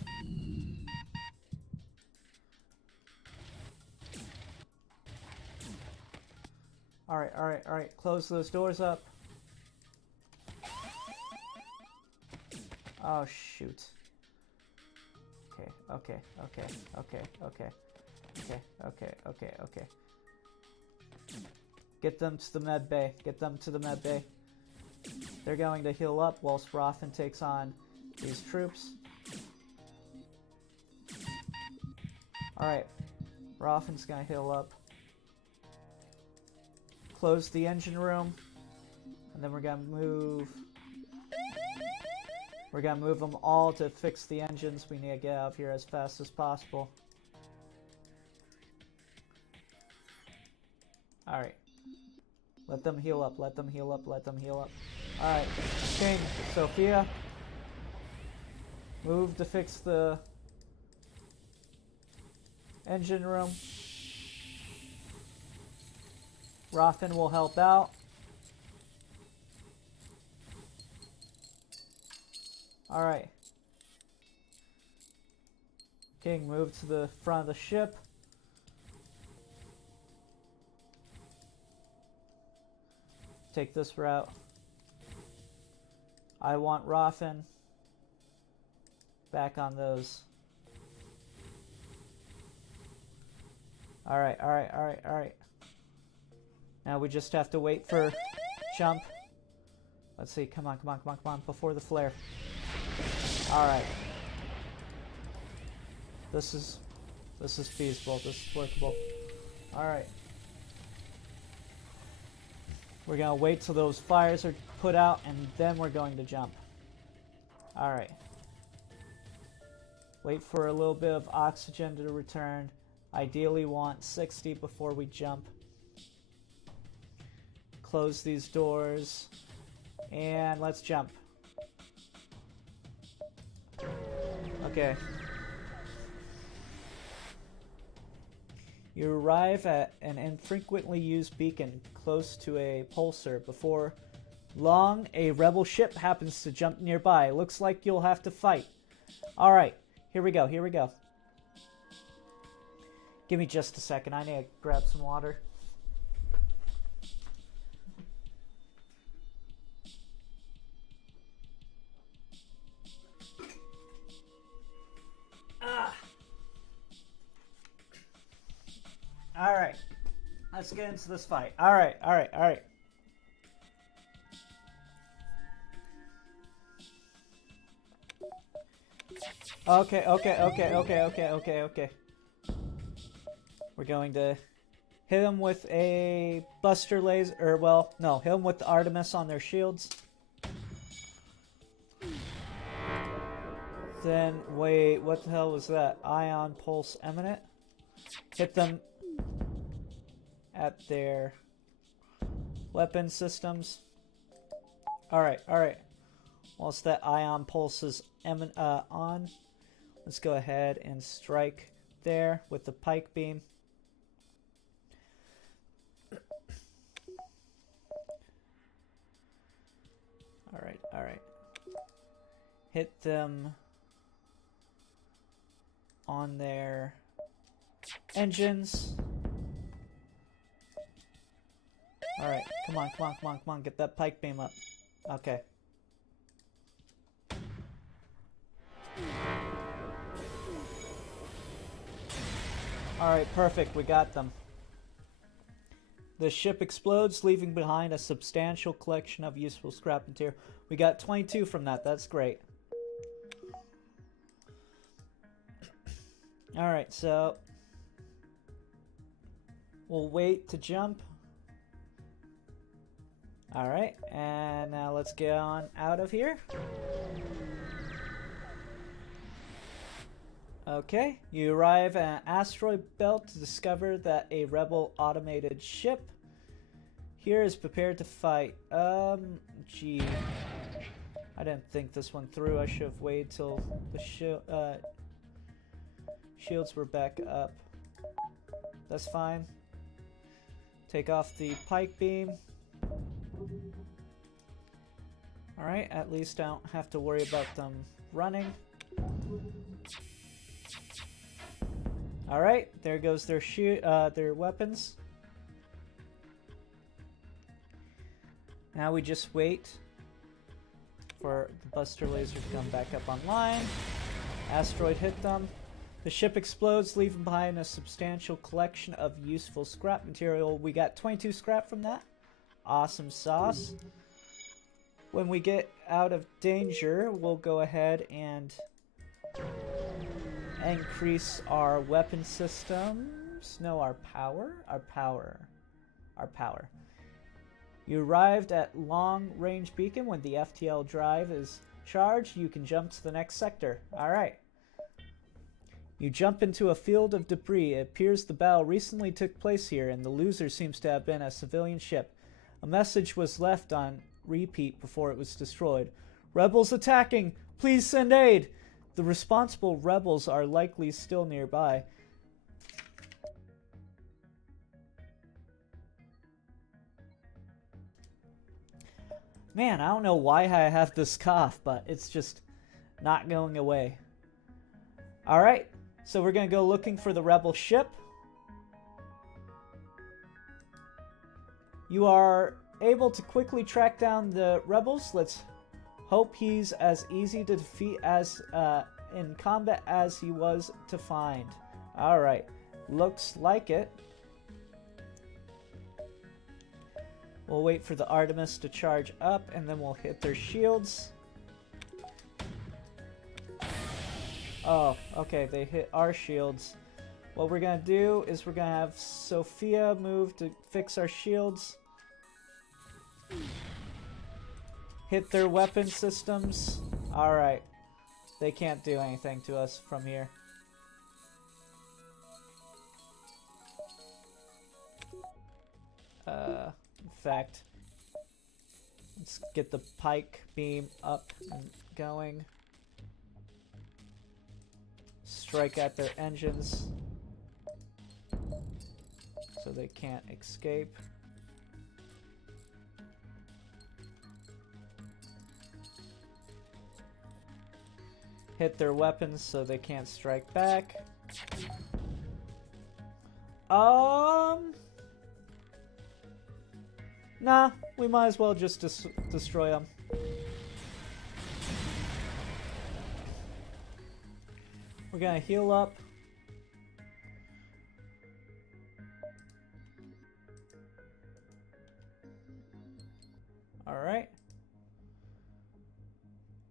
Alright. Close those doors up. Oh, shoot. Okay. Get them to the med bay. They're going to heal up whilst Raffen takes on these troops. Alright. Raffen's gonna heal up. Close the engine room. And then we're gonna move them all to fix the engines. We need to get out of here as fast as possible. Alright. Let them heal up. Alright. King, Sophia. Move to fix the engine room. Raffen will help out. Alright. King, move to the front of the ship. Take this route. I want Raffen back on those. Alright. Now we just have to wait for jump. Let's see, come on, before the flare. Alright. This is feasible, this is workable. Alright. We're gonna wait till those fires are put out and then we're going to jump. Alright. Wait for a little bit of oxygen to return. Ideally want 60 before we jump. Close these doors. And let's jump. Okay. You arrive at an infrequently used beacon close to a pulsar. Before long, a rebel ship happens to jump nearby. Looks like you'll have to fight. Alright, here we go. Give me just a second. I need to grab some water. Alright. Let's get into this fight. Alright. Okay. We're going to hit them with a buster laser, or well, no, hit them with the Artemis on their shields. Then, wait, what the hell was that? Ion pulse eminent? Hit them at their weapon systems. Alright, alright. Whilst that ion pulse is on, let's go ahead and strike there with the pike beam. Alright, alright. Hit them on their engines. Alright, come on, come on, come on, come on. Get that pike beam up. Okay. Alright, perfect. We got them. The ship explodes, leaving behind a substantial collection of useful scrap material. We got 22 from that. That's great. Alright, so we'll wait to jump. Alright, and now let's get on out of here. Okay, you arrive at an asteroid belt to discover that a rebel automated ship here is prepared to fight. Gee. I didn't think this one through. I should have waited till the shields were back up. That's fine. Take off the pike beam. Alright, at least I don't have to worry about them running. Alright, there goes their weapons. Now we just wait for the buster laser to come back up online. Asteroid hit them. The ship explodes, leaving behind a substantial collection of useful scrap material. We got 22 scrap from that. Awesome sauce. When we get out of danger, we'll go ahead and increase our weapon systems. No, our power. You arrived at long range beacon. When the FTL drive is charged, you can jump to the next sector. Alright. You jump into a field of debris. It appears the battle recently took place here, and the loser seems to have been a civilian ship. A message was left on repeat before it was destroyed. Rebels attacking! Please send aid! The responsible rebels are likely still nearby. Man, I don't know why I have this cough, but it's just not going away. Alright, so we're going to go looking for the rebel ship. You are able to quickly track down the rebels. Let's hope he's as easy to defeat as in combat as he was to find. Alright, looks like it. We'll wait for the Artemis to charge up, and then we'll hit their shields. Oh, okay, they hit our shields. What we're going to do is we're going to have Sophia move to fix our shields. Hit their weapon systems. Alright. They can't do anything to us from here. In fact, let's get the pike beam up and going. Strike at their engines so they can't escape. Hit their weapons so they can't strike back. Nah, we might as well just destroy them. We're gonna heal up. Alright.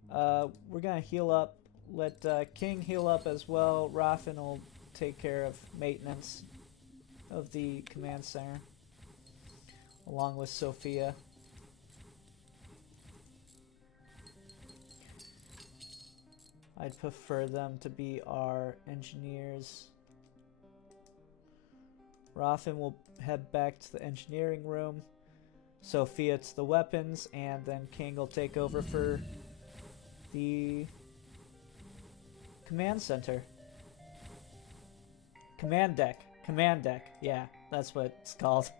We're gonna heal up. Let King heal up as well. Raffen will take care of maintenance of the command center, along with Sophia. I'd prefer them to be our engineers. Rothan will head back to the engineering room. Sophia to the weapons, and then King will take over for the command center. Command deck. Command deck. Yeah, that's what it's called.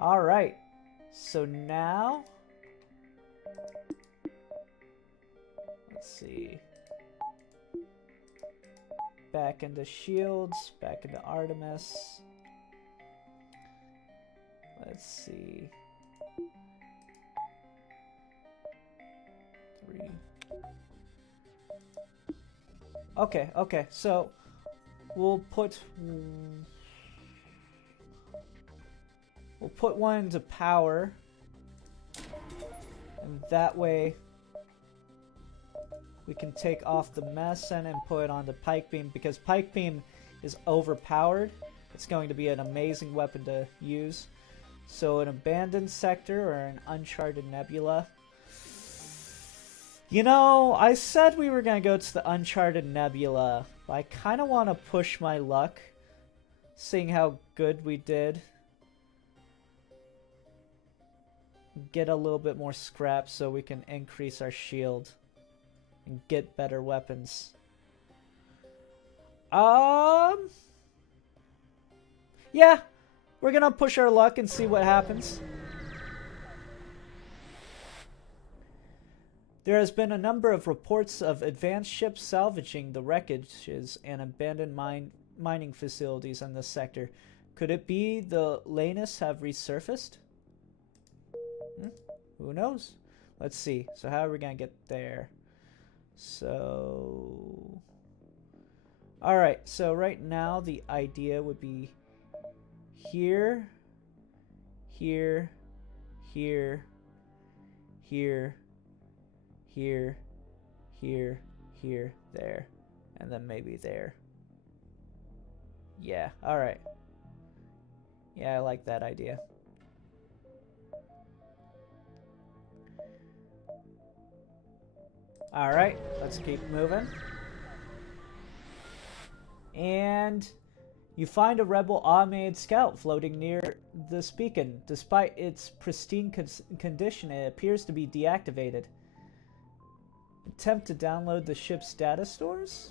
Alright. So now... let's see. Back into shields. Back into Artemis. Let's see. 3. Okay, so we'll put one into power, and that way we can take off the Medicine and put it on the Pike Beam, because Pike Beam is overpowered. It's going to be an amazing weapon to use. So an abandoned sector or an uncharted nebula. You know, I said we were going to go to the uncharted nebula, but I kind of want to push my luck, seeing how good we did. Get a little bit more scrap so we can increase our shield and get better weapons. Yeah, we're going to push our luck and see what happens. There has been a number of reports of advanced ships salvaging the wreckages and abandoned mining facilities in this sector. Could it be the Lanus have resurfaced? Who knows? Let's see. So how are we going to get there? So... alright, so right now the idea would be here, here, here, here, here, here, here, there, and then maybe there. Yeah, alright. Yeah, I like that idea. Alright, let's keep moving. And you find a rebel automated scout floating near this beacon. Despite its pristine condition, it appears to be deactivated. Attempt to download the ship's data stores?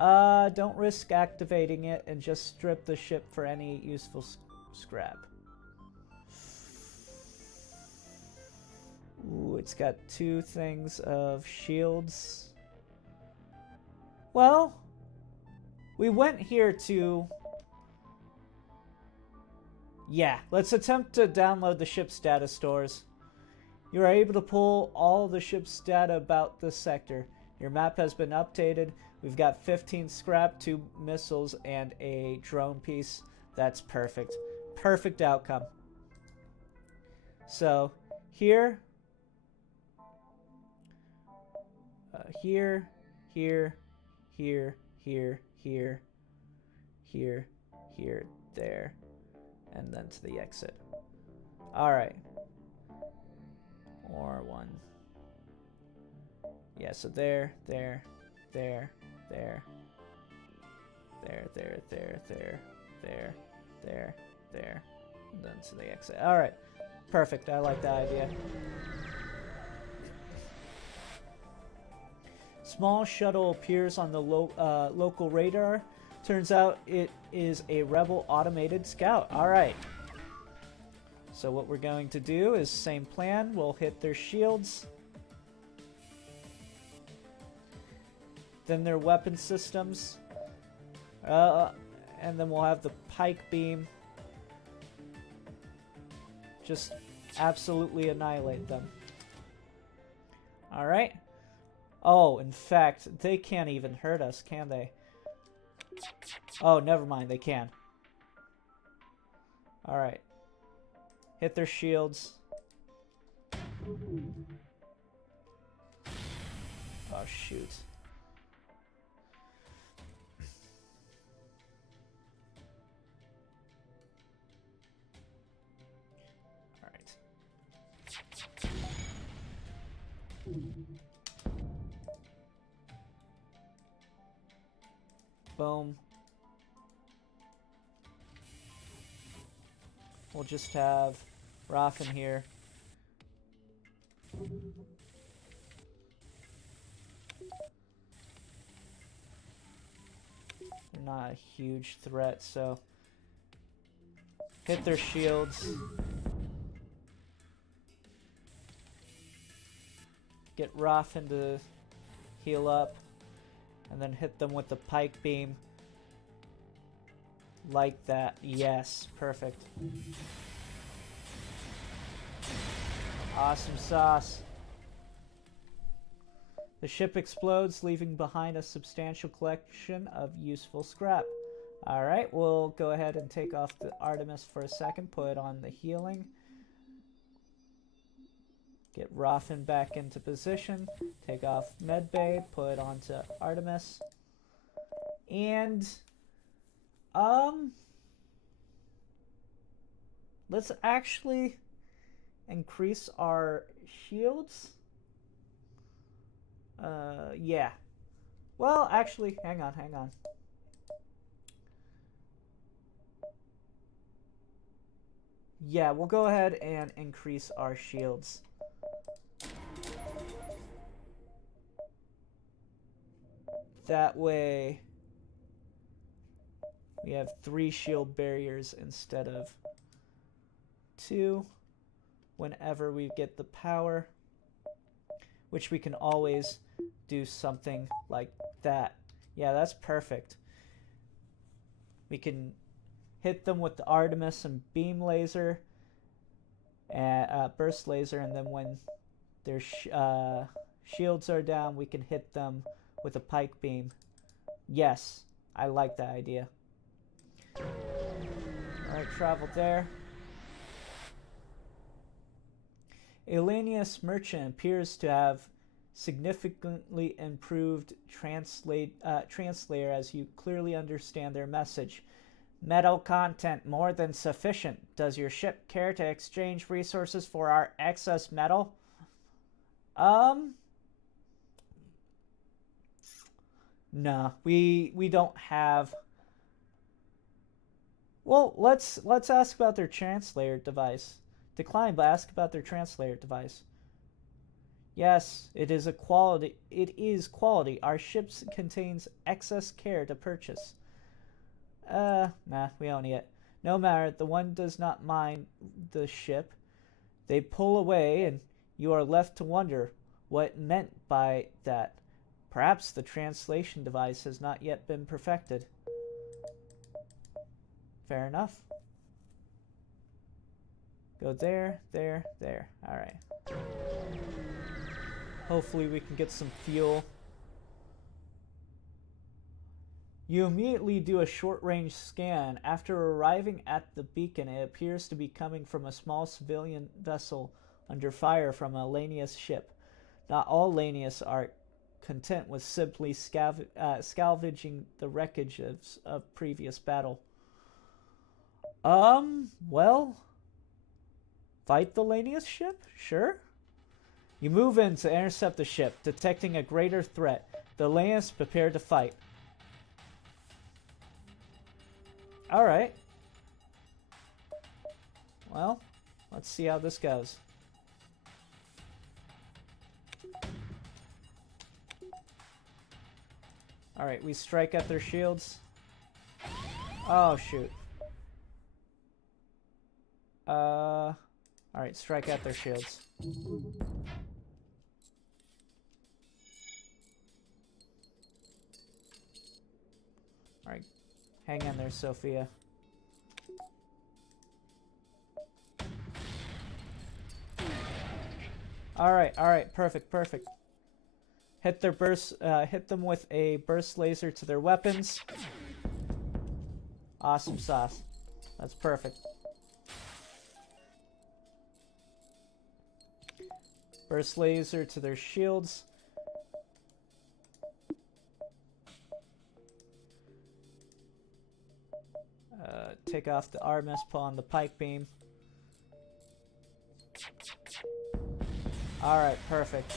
Don't risk activating it and just strip the ship for any useful scrap. Ooh, it's got 2 things of shields. Well, we went here to... yeah, let's attempt to download the ship's data stores. You are able to pull all the ship's data about this sector. Your map has been updated. We've got 15 scrap, 2 missiles, and a drone piece. That's perfect. Perfect outcome. So, here... here, here, here, here, here, here, here, there, and then to the exit. Alright. Or 1. Yeah, so there, there, there, there, there, there, there, there, there, there, there, and then to the exit. Alright. Perfect. I like that idea. Small shuttle appears on the local radar. Turns out it is a rebel automated scout. Alright. So what we're going to do is same plan. We'll hit their shields. Then their weapon systems. And then we'll have the pike beam. Just absolutely annihilate them. Alright. Oh, in fact, they can't even hurt us, can they? Oh, never mind, they can. Alright. Hit their shields. Oh, shoot. Boom. We'll just have Raph in here. They're not a huge threat, so hit their shields. Get Raph to heal up, and then hit them with the pike beam. Like that. Yes, perfect. Awesome sauce. The ship explodes, leaving behind a substantial collection of useful scrap. Alright, we'll go ahead and take off the Artemis for a second, put on the healing. Get Raffin back into position, take off Medbay, put onto Artemis. And let's actually increase our shields. Yeah. Well, actually, hang on. Yeah, we'll go ahead and increase our shields. That way, we have 3 shield barriers instead of 2 whenever we get the power, which we can always do something like that. Yeah, that's perfect. We can hit them with the Artemis and beam laser, and burst laser, and then when their shields are down, we can hit them with a pike beam. Yes, I like that idea. Alright, travel there. Elenius Merchant appears to have significantly improved translator as you clearly understand their message. Metal content more than sufficient. Does your ship care to exchange resources for our excess metal? No, we don't have. Well, let's ask about their translator device. Decline, but ask about their translator device. Yes, it is quality. Our ship contains excess care to purchase. Nah, we own it. No matter, the one does not mind the ship. They pull away, and you are left to wonder what meant by that. Perhaps the translation device has not yet been perfected. Fair enough. Go there. Alright. Hopefully we can get some fuel. You immediately do a short-range scan. After arriving at the beacon, it appears to be coming from a small civilian vessel under fire from a Lanius ship. Not all Lanius are content with simply salvaging the wreckage of previous battle. Well, fight the Lanius ship? Sure. You move in to intercept the ship, detecting a greater threat. The Lanius prepare to fight. Alright. Well, let's see how this goes. Alright, we strike at their shields. Oh, shoot. Alright, strike at their shields. Alright, hang in there, Sophia. Alright, perfect. Hit their burst, hit them with a burst laser to their weapons. Awesome sauce. That's perfect. Burst laser to their shields. Take off the Artemis, pull on the pike beam. Alright, perfect.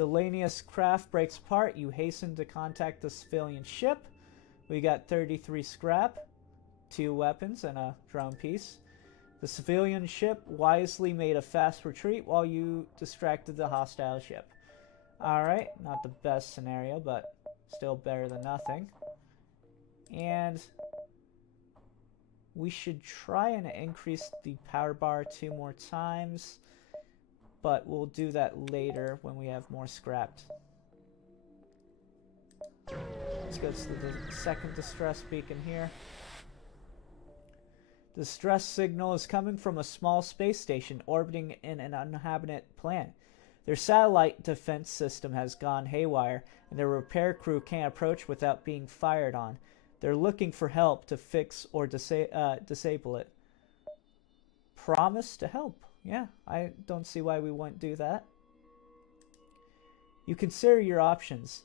The Lanius craft breaks apart. You hasten to contact the civilian ship. We got 33 scrap, 2 weapons, and a drone piece. The civilian ship wisely made a fast retreat while you distracted the hostile ship. Alright, not the best scenario, but still better than nothing. And we should try and increase the power bar 2 more times, but we'll do that later when we have more scrapped. Let's go to the second distress beacon here. The distress signal is coming from a small space station orbiting in an uninhabited planet. Their satellite defense system has gone haywire, and their repair crew can't approach without being fired on. They're looking for help to fix or disable it. Promise to help. Yeah, I don't see why we wouldn't do that. You consider your options.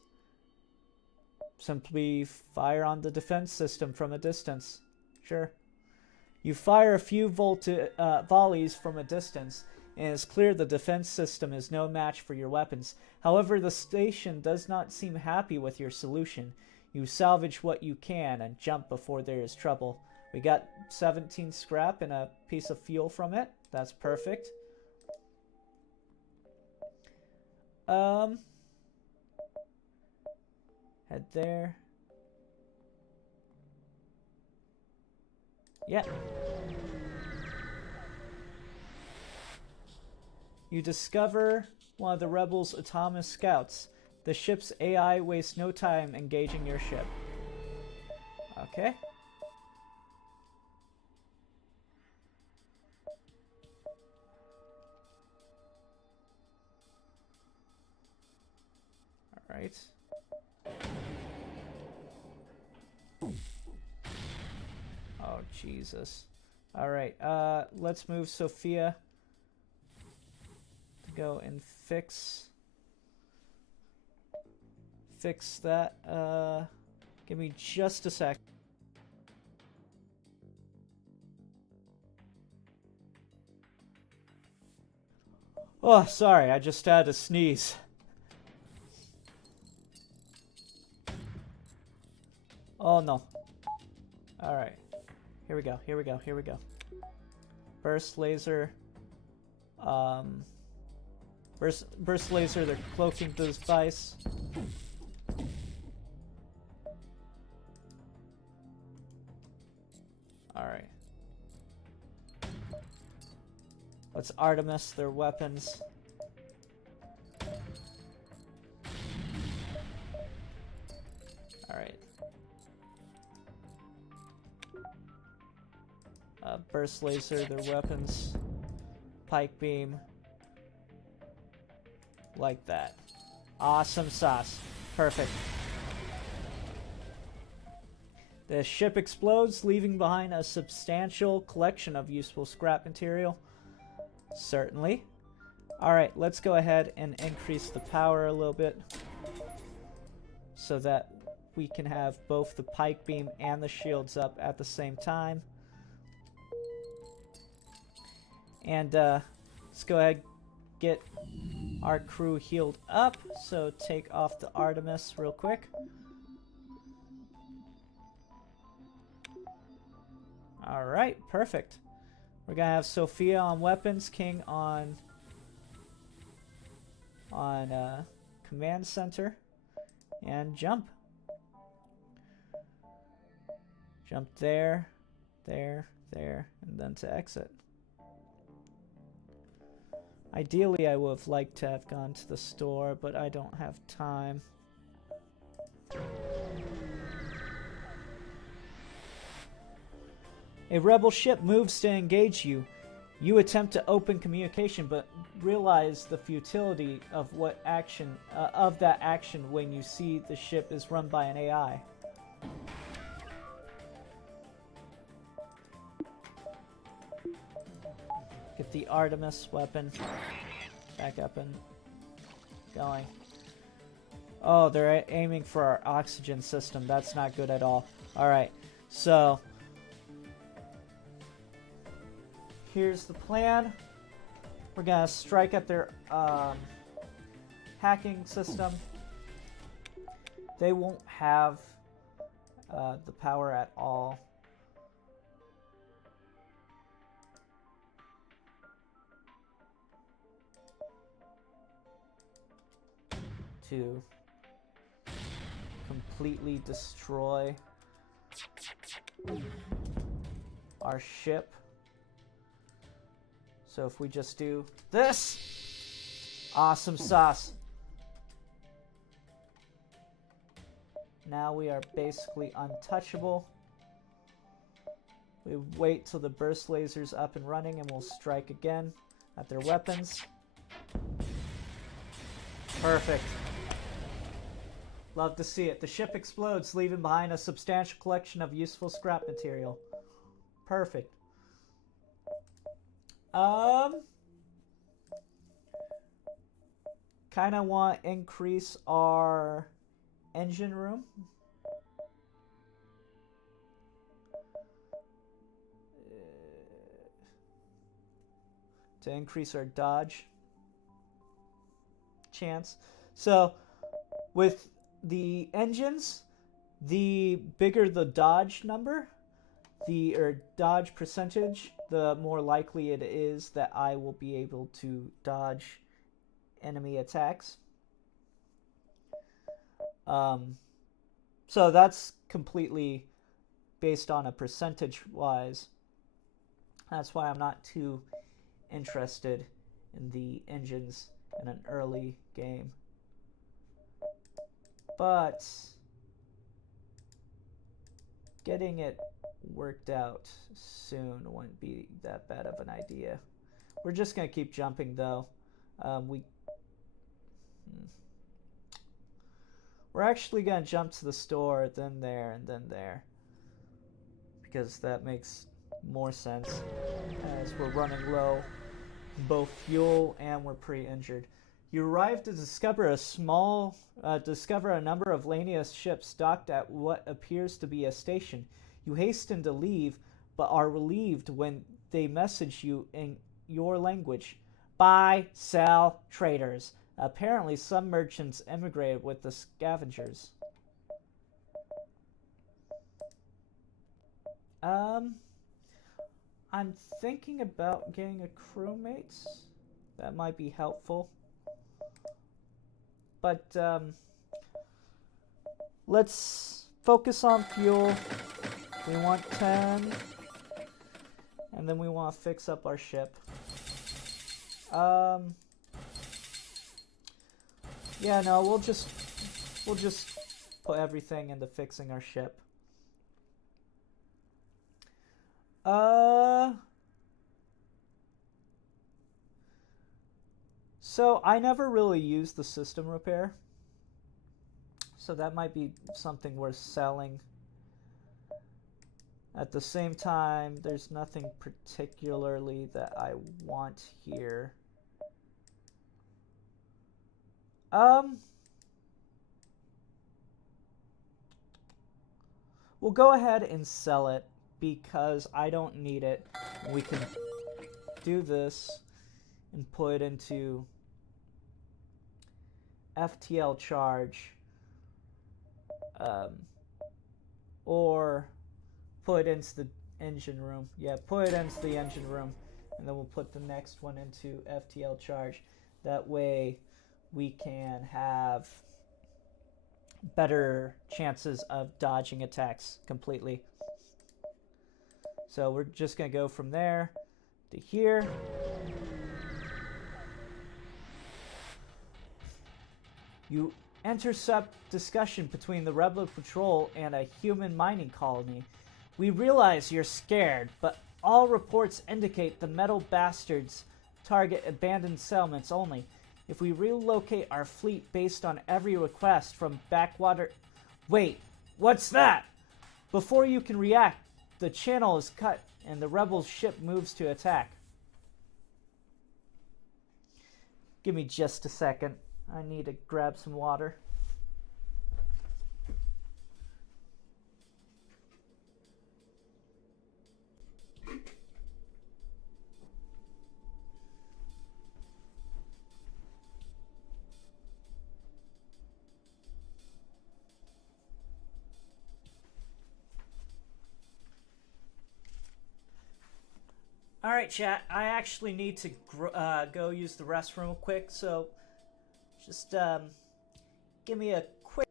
Simply fire on the defense system from a distance. Sure. You fire a few volleys from a distance, and it's clear the defense system is no match for your weapons. However, the station does not seem happy with your solution. You salvage what you can and jump before there is trouble. We got 17 scrap and a piece of fuel from it. That's perfect. Head there. Yeah. You discover one of the rebels' autonomous scouts. The ship's AI wastes no time engaging your ship. Okay. All right. Oh, Jesus. All right. Let's move Sophia to go and fix that. Give me just a sec. Oh, sorry. I just had to sneeze. Oh, no. All right. Here we go. Here we go. Here we go. Burst laser. Burst laser. They're cloaking the device. All right. Let's Artemis their weapons. All right. Burst laser their weapons. Pike beam. Like that. Awesome sauce. Perfect. The ship explodes, leaving behind a substantial collection of useful scrap material. Certainly. Alright, let's go ahead and increase the power a little bit so that we can have both the pike beam and the shields up at the same time. And let's go ahead and get our crew healed up. So take off the Artemis real quick. Alright, perfect. We're gonna have Sophia on weapons, King on command center, and jump. Jump there, there, there, and then to exit. Ideally, I would have liked to have gone to the store, but I don't have time. A rebel ship moves to engage you. You attempt to open communication, but realize the futility of that action when you see the ship is run by an AI. Get the Artemis weapon back up and going. Oh, they're aiming for our oxygen system. That's not good at all. Alright, so here's the plan. We're gonna strike at their hacking system, they won't have the power at all. To completely destroy our ship. So if we just do this, awesome sauce. Now we are basically untouchable. We wait till the burst laser's up and running and we'll strike again at their weapons. Perfect. Love to see it. The ship explodes, leaving behind a substantial collection of useful scrap material. Perfect. Kind of want to increase our engine room. To increase our dodge chance. So with the engines, the bigger the dodge number, or dodge percentage, the more likely it is that I will be able to dodge enemy attacks. So that's completely based on a percentage wise. That's why I'm not too interested in the engines in an early game. But getting it worked out soon wouldn't be that bad of an idea. We're just going to keep jumping though. We're actually going to jump to the store, then there, and then there. Because that makes more sense as we're running low both fuel and we're pretty injured. You arrive to discover a number of Lanius ships docked at what appears to be a station. You hasten to leave, but are relieved when they message you in your language. Buy, sell, traders. Apparently some merchants emigrated with the scavengers. I'm thinking about getting a crewmate. That might be helpful. But let's focus on fuel. We want 10. And then we want to fix up our ship. Yeah, no, we'll just put everything into fixing our ship. So I never really used the system repair. So that might be something worth selling. At the same time, there's nothing particularly that I want here. We'll go ahead and sell it because I don't need it. We can do this and put it into FTL charge, or put it into the engine room. Yeah, put it into the engine room, and then we'll put the next one into FTL charge. That way we can have better chances of dodging attacks completely. So we're just going to go from there to here. You intercept discussion between the Rebel Patrol and a human mining colony. We realize you're scared, but all reports indicate the metal bastards target abandoned settlements only. If we relocate our fleet based on every request from backwater... Wait, what's that? Before you can react, the channel is cut and the rebel ship moves to attack. Give me just a second. I need to grab some water. Alright, chat. I actually need to go use the restroom real quick, so just give me a quick...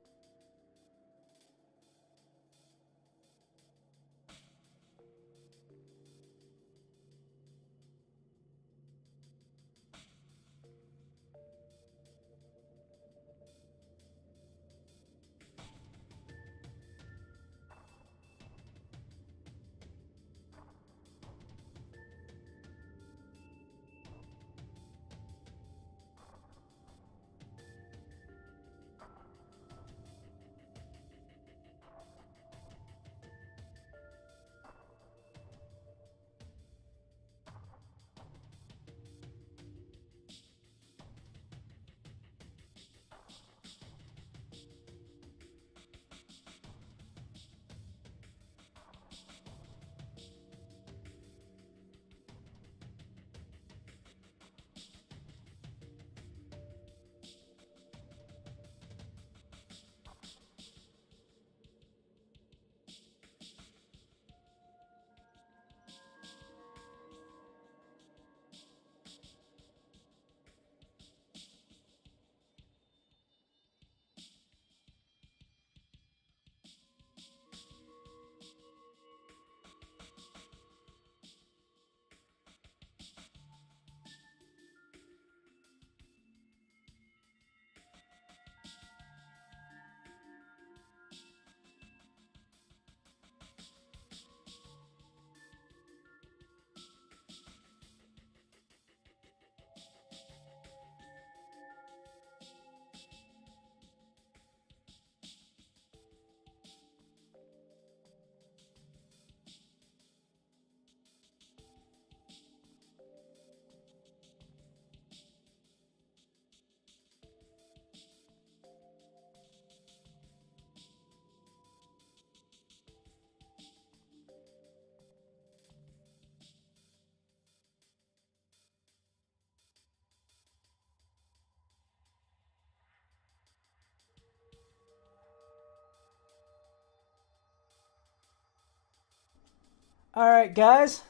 Alright, guys.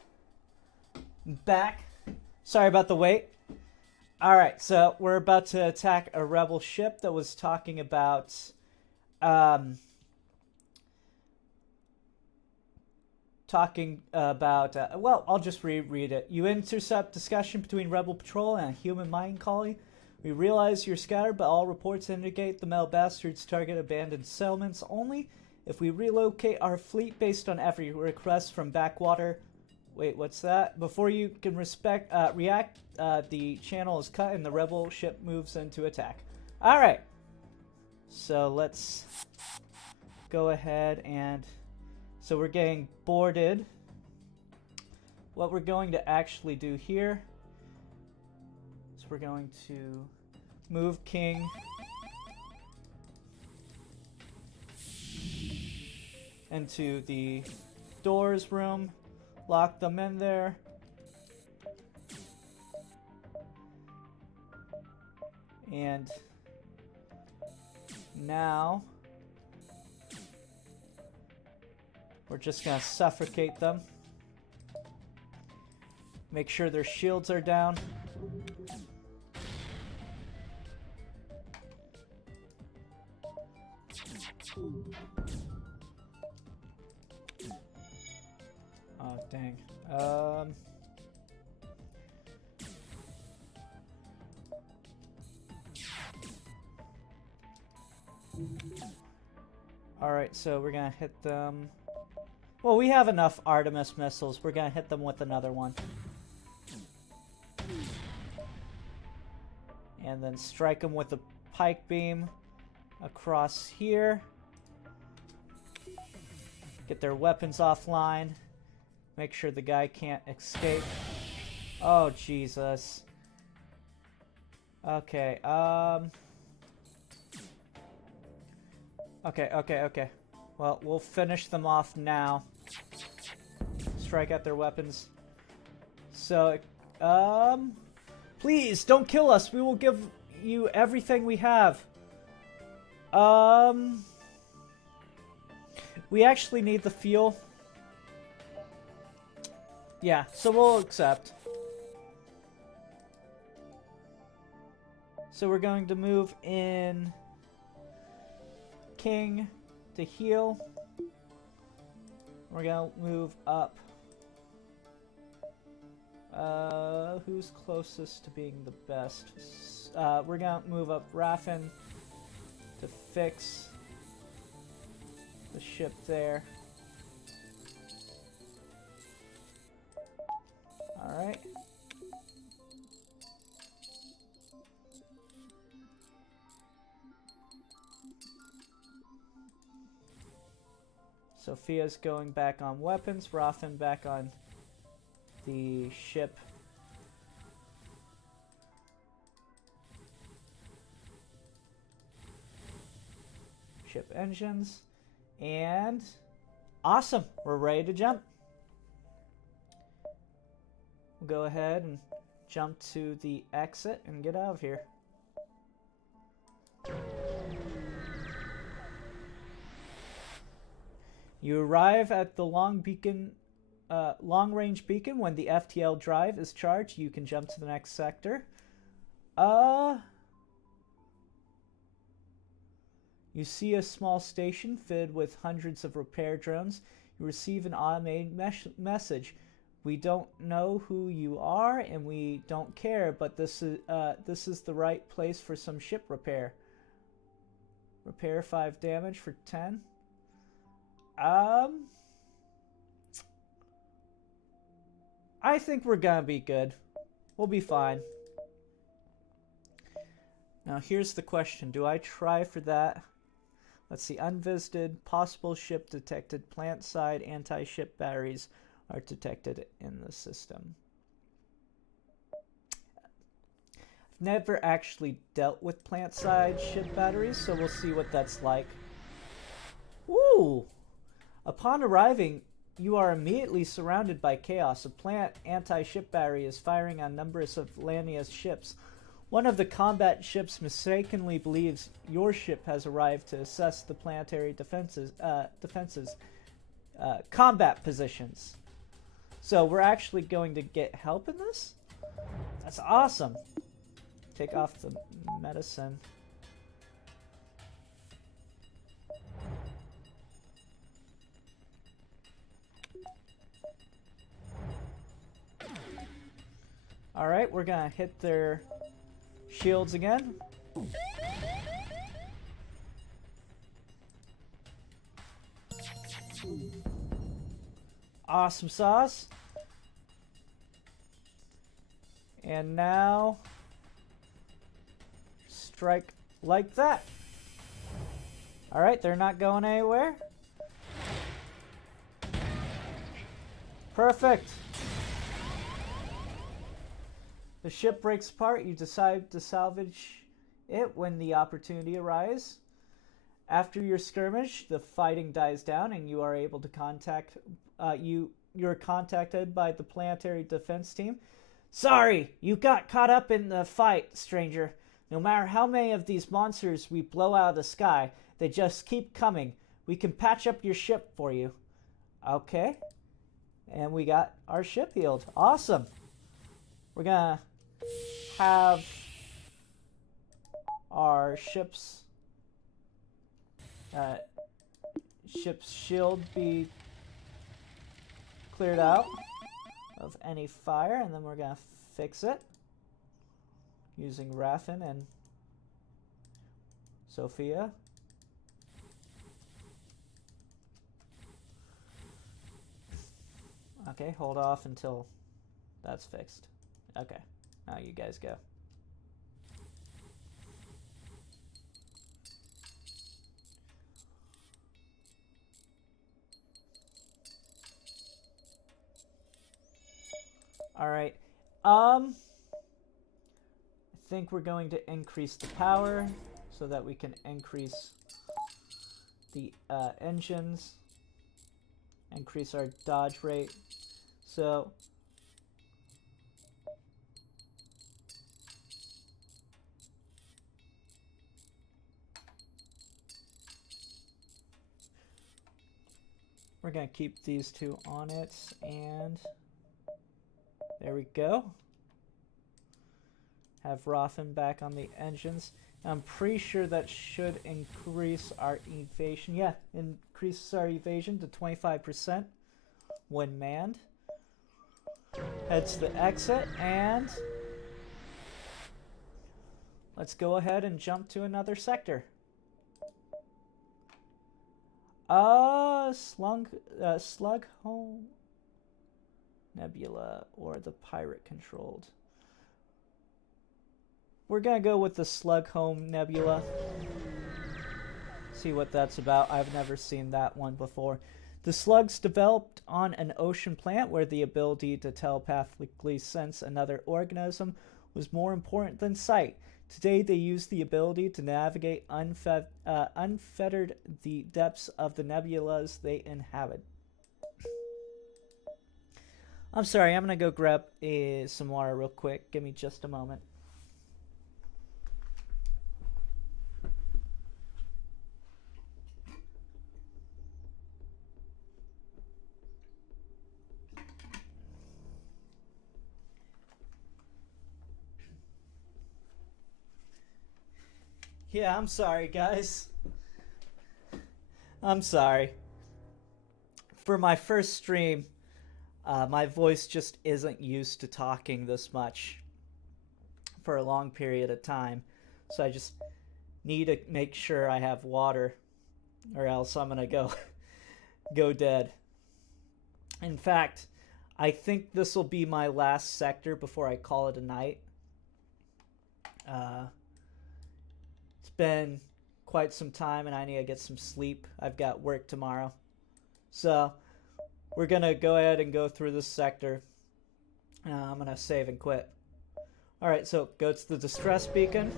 Back. Sorry about the wait. Alright, so we're about to attack a rebel ship that was talking about... well, I'll just reread it. You intercept discussion between Rebel Patrol and a human mining colony. We realize you're scattered, but all reports indicate the metal bastards target abandoned settlements only. If we relocate our fleet based on every request from Backwater... Wait, what's that? Before you can react, the channel is cut and the rebel ship moves into attack. Alright. So let's go ahead and... So we're getting boarded. What we're going to actually do here is we're going to move King into the doors room, lock them in there, and now we're just gonna suffocate them. Make sure their shields are down. Oh, dang. Alright, so we're gonna hit them. Well, we have enough Artemis missiles. We're gonna hit them with another one. And then strike them with a pike beam across here. Get their weapons offline. Make sure the guy can't escape. Oh, Jesus. Okay, Okay. Well, we'll finish them off now. Strike at their weapons. So, please, don't kill us. We will give you everything we have. We actually need the fuel. Yeah, so we'll accept. So we're going to move in King to heal. We're going to move up. Who's closest to being the best? We're going to move up Raffin to fix the ship there. Alright. Sophia's going back on weapons, Raffin back on the ship. Ship engines. And awesome, we're ready to jump. We'll go ahead and jump to the exit and get out of here. You arrive at the long-range beacon when the FTL drive is charged. You can jump to the next sector. You see a small station fitted with hundreds of repair drones. You receive an automated message. We don't know who you are and we don't care, but this is the right place for some ship repair. Repair 5 damage for 10. I think we're gonna be good. We'll be fine. Now here's the question. Do I try for that? Let's see. Unvisited, possible ship detected, plant side anti-ship batteries are detected in the system. I've never actually dealt with plant side ship batteries, so we'll see what that's like. Woo! Upon arriving, you are immediately surrounded by chaos. A plant anti-ship battery is firing on numbers of Lania's ships. One of the combat ships mistakenly believes your ship has arrived to assess the planetary defenses combat positions. So we're actually going to get help in this? That's awesome. Take off the medicine. Alright, we're gonna hit their shields again. Awesome sauce. And now strike like that. Alright, they're not going anywhere. Perfect. The ship breaks apart. You decide to salvage it when the opportunity arises. After your skirmish, the fighting dies down and you are able to contact you're contacted by the planetary defense team. Sorry, you got caught up in the fight, stranger. No matter how many of these monsters we blow out of the sky, they just keep coming. We can patch up your ship for you. Okay. And we got our ship healed. Awesome. We're gonna have our ship's shield be cleared out of any fire, and then we're gonna fix it using Raffin and Sophia. Okay, hold off until that's fixed. Okay, now you guys go. All right. I think we're going to increase the power so that we can increase the engines, increase our dodge rate. So we're going to keep these two on it, and There we go. Have Rothen back on the engines. I'm pretty sure that should increase our evasion. Yeah, increases our evasion to 25% when manned. Head to the exit, and let's go ahead and jump to another sector. Slug Home Nebula, or the pirate controlled. We're gonna go with the Slug Home Nebula. See what that's about. I've never seen that one before. The slugs developed on an ocean planet where the ability to telepathically sense another organism was more important than sight. Today they use the ability to navigate unfettered the depths of the nebulas they inhabit. I'm sorry, I'm gonna go grab some water real quick. Give me just a moment. Yeah, I'm sorry, guys. I'm sorry. For my first stream, my voice just isn't used to talking this much for a long period of time. So I just need to make sure I have water, or else I'm gonna go dead. In fact, I think this will be my last sector before I call it a night. It's been quite some time and I need to get some sleep. I've got work tomorrow. So we're going to go ahead and go through this sector. I'm going to save and quit. Alright, so go to the distress beacon.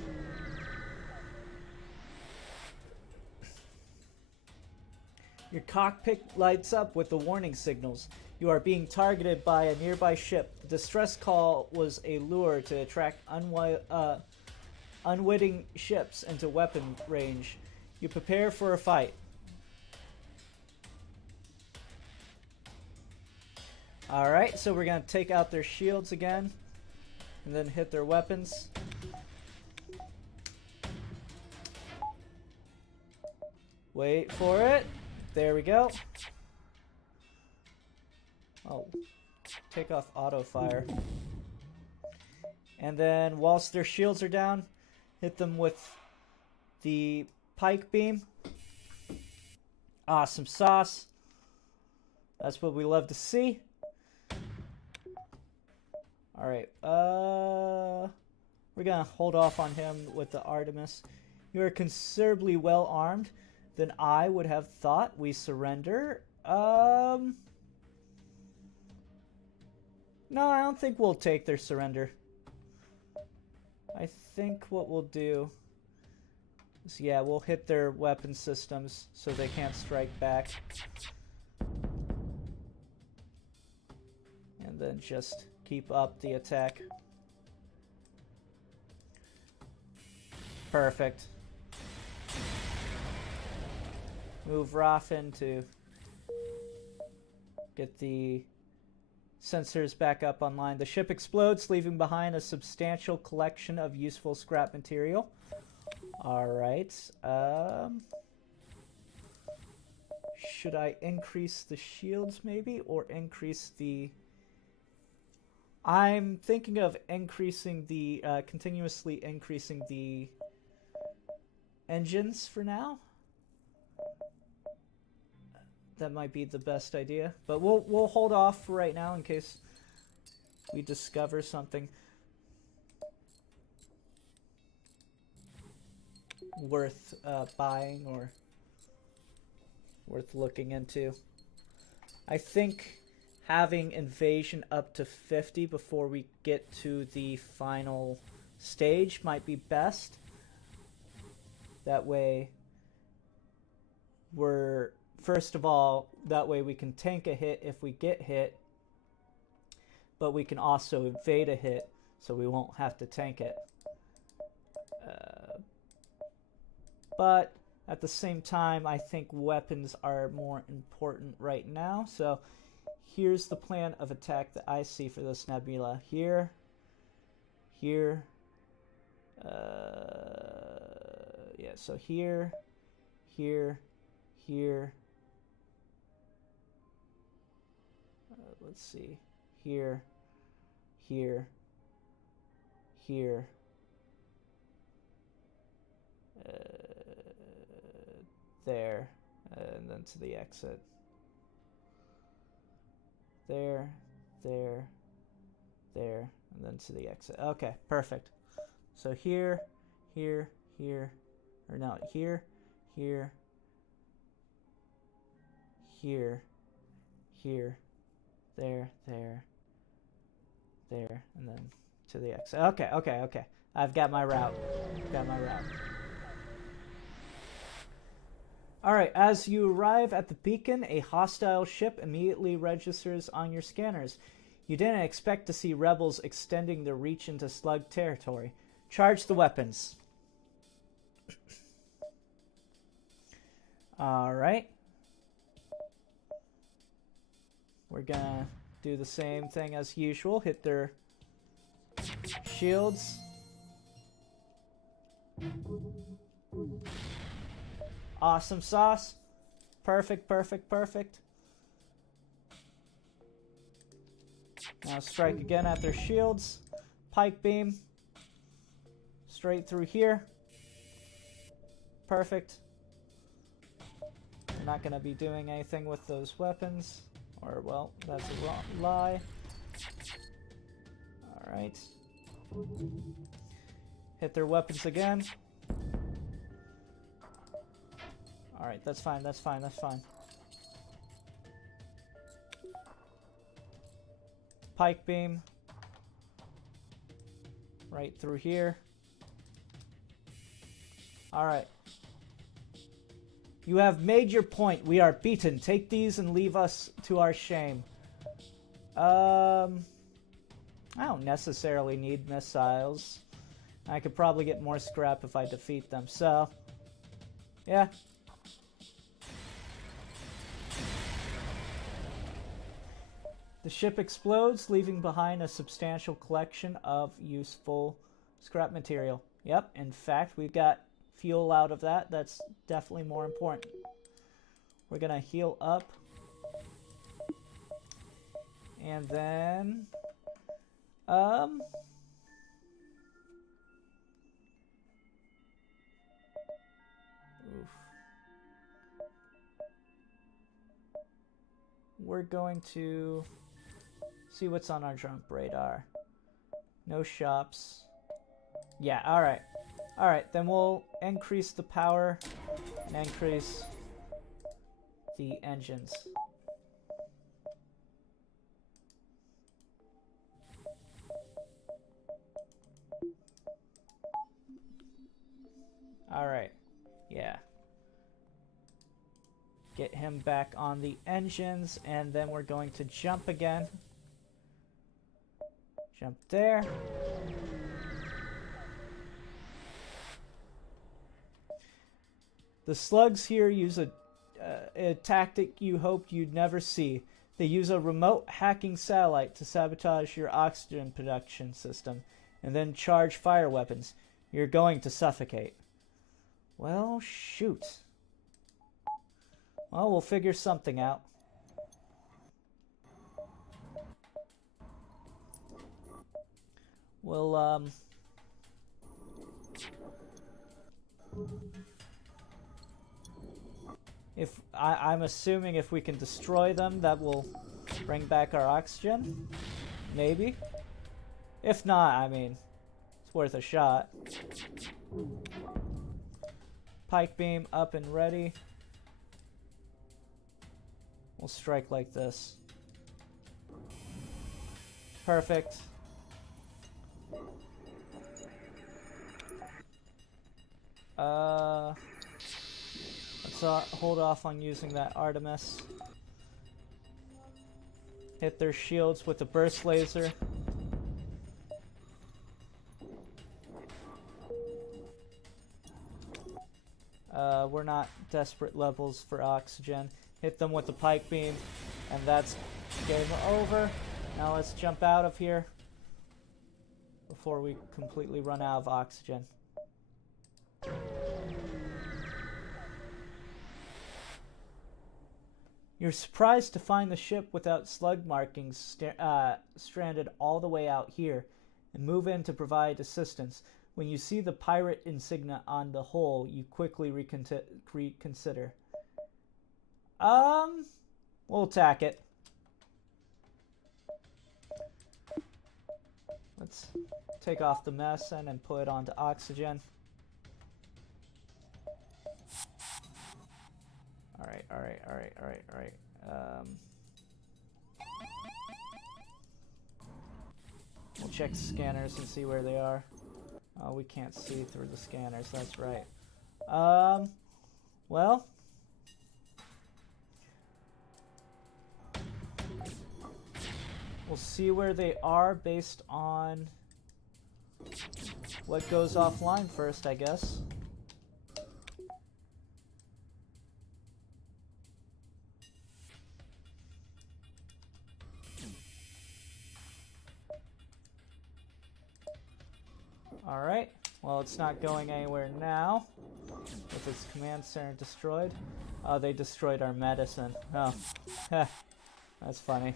Your cockpit lights up with the warning signals. You are being targeted by a nearby ship. The distress call was a lure to attract unwitting ships into weapon range. You prepare for a fight. Alright, so we're going to take out their shields again and then hit their weapons. Wait for it. There we go. Oh, take off auto fire. And then whilst their shields are down, hit them with the pike beam. Awesome sauce. That's what we love to see. Alright, we're gonna hold off on him with the Artemis. You are considerably well armed than I would have thought. We surrender. No, I don't think we'll take their surrender. I think what we'll do is, yeah, we'll hit their weapon systems so they can't strike back. And then just keep up the attack. Perfect. Move Rothen to get the sensors back up online. The ship explodes, leaving behind a substantial collection of useful scrap material. Alright. Should I increase the shields maybe? Or increase the... I'm thinking of increasing the... continuously increasing the engines for now. That might be the best idea, but we'll hold off for right now in case we discover something worth buying or worth looking into. I think having invasion up to 50 before we get to the final stage might be best. That way we're... First of all, that way we can tank a hit if we get hit, but we can also evade a hit, so we won't have to tank it. But at the same time, I think weapons are more important right now, so here's the plan of attack that I see for this nebula. Here, here, yeah, so here, here, here, let's see, here, here, here, there, and then to the exit. There, there, there, and then to the exit. Okay, perfect. So here, here, here, or no, here, here, here, here, there, there, there, and then to the exit. Okay, okay, okay. I've got my route. Got my route. Alright, as you arrive at the beacon, a hostile ship immediately registers on your scanners. You didn't expect to see rebels extending their reach into slug territory. Charge the weapons. Alright. We're gonna do the same thing as usual. Hit their shields. Awesome sauce. Perfect, perfect, perfect. Now strike again at their shields. Pike beam. Straight through here. Perfect. I'm not going to be doing anything with those weapons. Or, well, that's a lie. Alright. Hit their weapons again. Alright, that's fine, that's fine, that's fine. Pike beam. Right through here. Alright. You have made your point. We are beaten. Take these and leave us to our shame. I don't necessarily need missiles. I could probably get more scrap if I defeat them. So, yeah. The ship explodes, leaving behind a substantial collection of useful scrap material. Yep, in fact, we've got fuel out of that. That's definitely more important. We're gonna heal up. And then... Oof. We're going to see what's on our jump radar. No shops. Yeah, alright. Alright, then we'll increase the power and increase the engines. Alright, yeah. Get him back on the engines, and then we're going to jump again. Jump there. The slugs here use a tactic you hoped you'd never see. They use a remote hacking satellite to sabotage your oxygen production system, and then charge fire weapons. You're going to suffocate. Well, shoot. Well, we'll figure something out. We'll, I'm assuming if we can destroy them, that will bring back our oxygen. Maybe. If not, I mean, it's worth a shot. Pike beam up and ready. We'll strike like this. Perfect. Let's hold off on using that Artemis. Hit their shields with the burst laser. We're not desperate levels for oxygen. Hit them with the pike beam, and that's Game over. Now let's jump out of here before we completely run out of oxygen. You're surprised to find the ship without slug markings stranded all the way out here, and move in to provide assistance. When you see the pirate insignia on the hull, you quickly reconsider. We'll attack it. Let's take off the medicine and put it onto oxygen. Alright. We'll check the scanners and see where they are. Oh, we can't see through the scanners, that's right. Well. We'll see where they are based on what goes offline first, I guess. Alright, well, it's not going anywhere now with its command center destroyed. Oh, they destroyed our medicine. Oh, that's funny.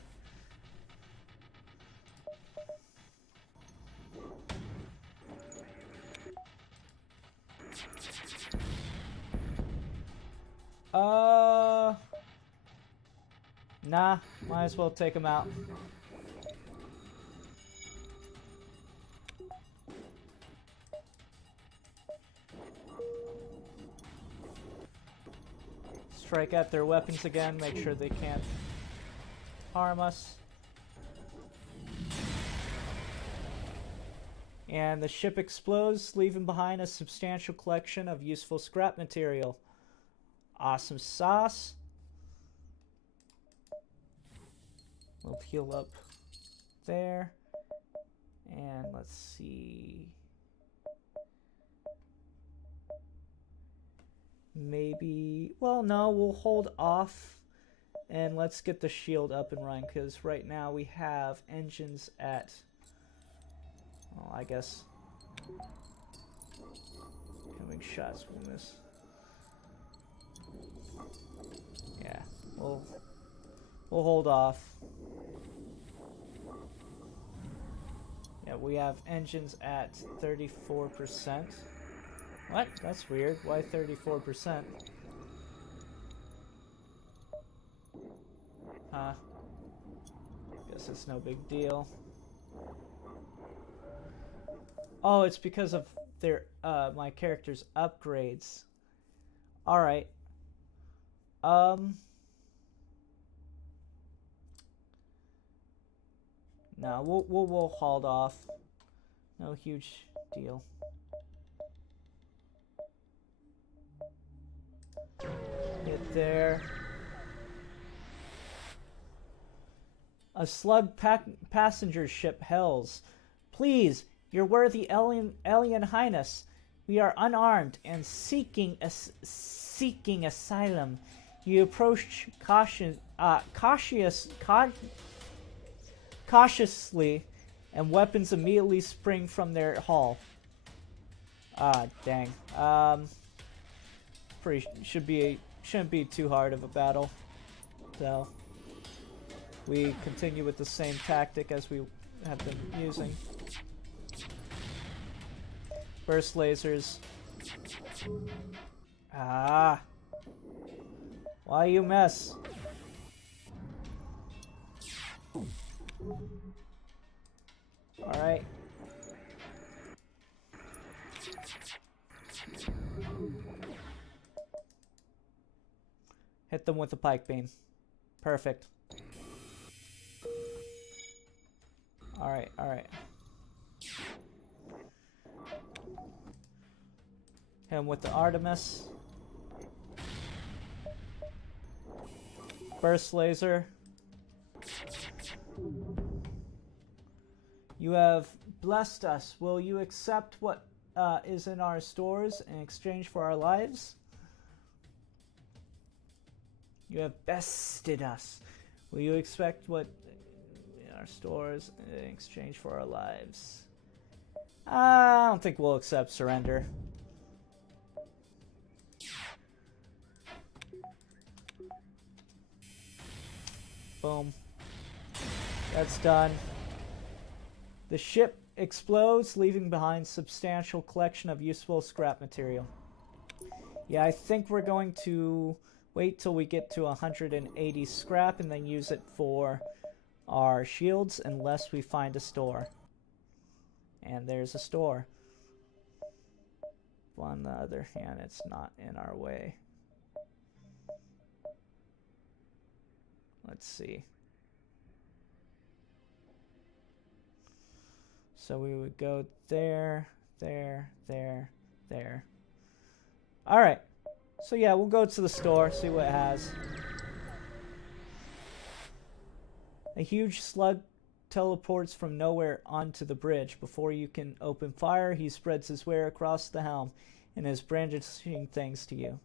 Nah, might as well take him out. Strike at their weapons again, make sure they can't harm us. And the ship explodes, leaving behind a substantial collection of useful scrap material. Awesome sauce. We'll heal up there. And let's see. Maybe, well, no, we'll hold off and let's get the shield up and running, because right now we have engines at, well, I guess incoming shots will miss. Yeah, we'll hold off. Yeah, we have engines at 34%. What? That's weird. Why 34%? Huh. Guess it's no big deal. Oh, it's because of their my character's upgrades. Alright. No, we'll hold off. No huge deal. Get there. A slug passenger ship hails. Please, your worthy alien highness, we are unarmed and seeking asylum. You approach cautiously, and weapons immediately spring from their hull. Ah, dang. Shouldn't be too hard of a battle. So we continue with the same tactic as we have been using. Burst lasers. Ah. Why you mess? Alright. Hit them with the pike beam. Perfect. Alright. Hit him with the Artemis. Burst laser. You have blessed us. Will you accept what is in our stores in exchange for our lives? You have bested us. Will you expect what in our stores in exchange for our lives? I don't think we'll accept surrender. Boom. That's done. The ship explodes, leaving behind substantial collection of useful scrap material. Yeah, I think we're going to wait till we get to 180 scrap and then use it for our shields unless we find a store. And there's a store. On the other hand, it's not in our way. Let's see. So we would go there, there, there, there. Alright. So yeah, we'll go to the store, see what it has. A huge slug teleports from nowhere onto the bridge. Before you can open fire, he spreads his way across the helm and is brandishing things to you.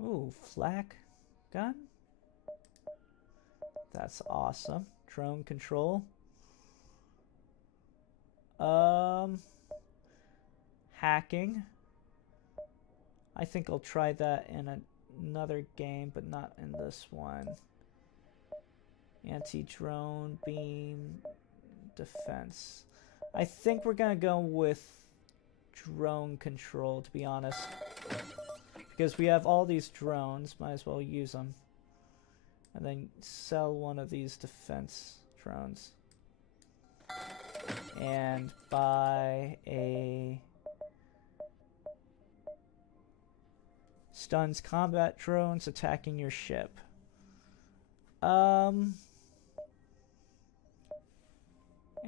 Ooh, flak gun? That's awesome. Drone control. Hacking. I think I'll try that in another game, but not in this one. Anti-drone, beam, defense. I think we're gonna go with drone control, to be honest. Because we have all these drones, might as well use them. And then sell one of these defense drones. And buy a stuns combat drones attacking your ship. And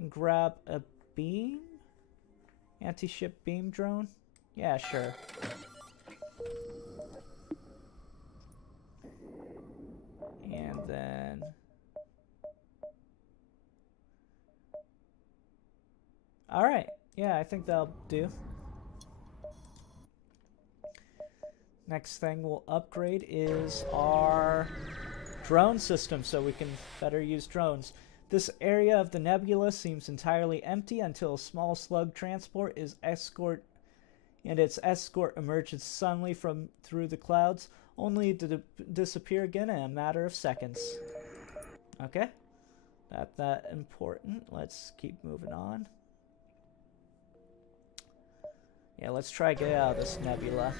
grab a beam? Anti-ship beam drone? Yeah, sure. And then alright, yeah, I think that'll do. Next thing we'll upgrade is our drone system so we can better use drones. This area of the nebula seems entirely empty until a small slug transport is its escort emerges suddenly from through the clouds, only to disappear again in a matter of seconds. Okay, not that important. Let's keep moving on. Yeah, let's try to get out of this nebula.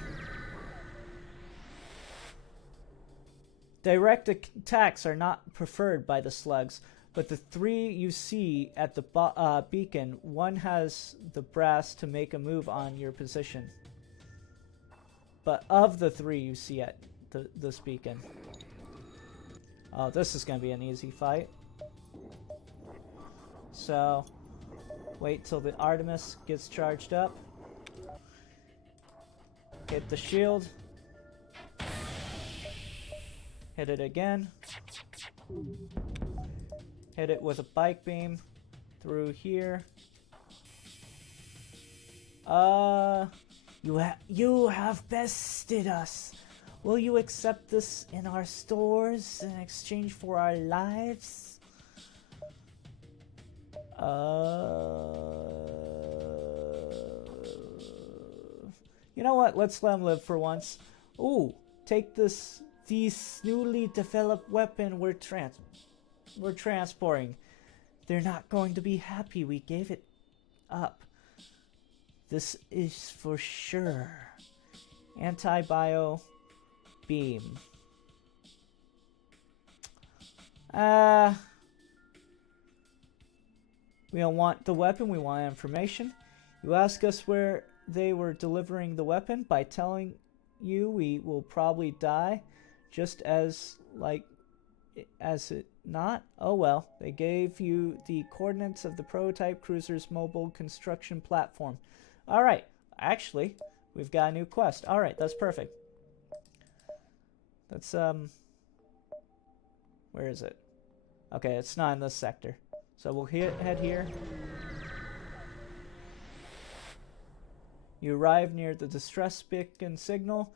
Direct attacks are not preferred by the slugs, but the three you see at the beacon, one has the brass to make a move on your position. But of the three you see at this beacon. Oh, this is going to be an easy fight. So, wait till the Artemis gets charged up. Hit the shield. Hit it again. Hit it with a bike beam through here. You have bested us. Will you accept this in our stores in exchange for our lives? You know what? Let's let him live for once. Ooh, take these newly developed weapon we're transporting. They're not going to be happy we gave it up. This is for sure. Anti-bio beam. We don't want the weapon, we want information. You ask us where they were delivering the weapon. By telling you, we will probably die. Just as it not? Oh well, they gave you the coordinates of the prototype cruiser's mobile construction platform. Alright, actually, we've got a new quest. Alright, that's perfect. That's, where is it? Okay, it's not in this sector. So we'll head here. You arrive near the distress beacon signal.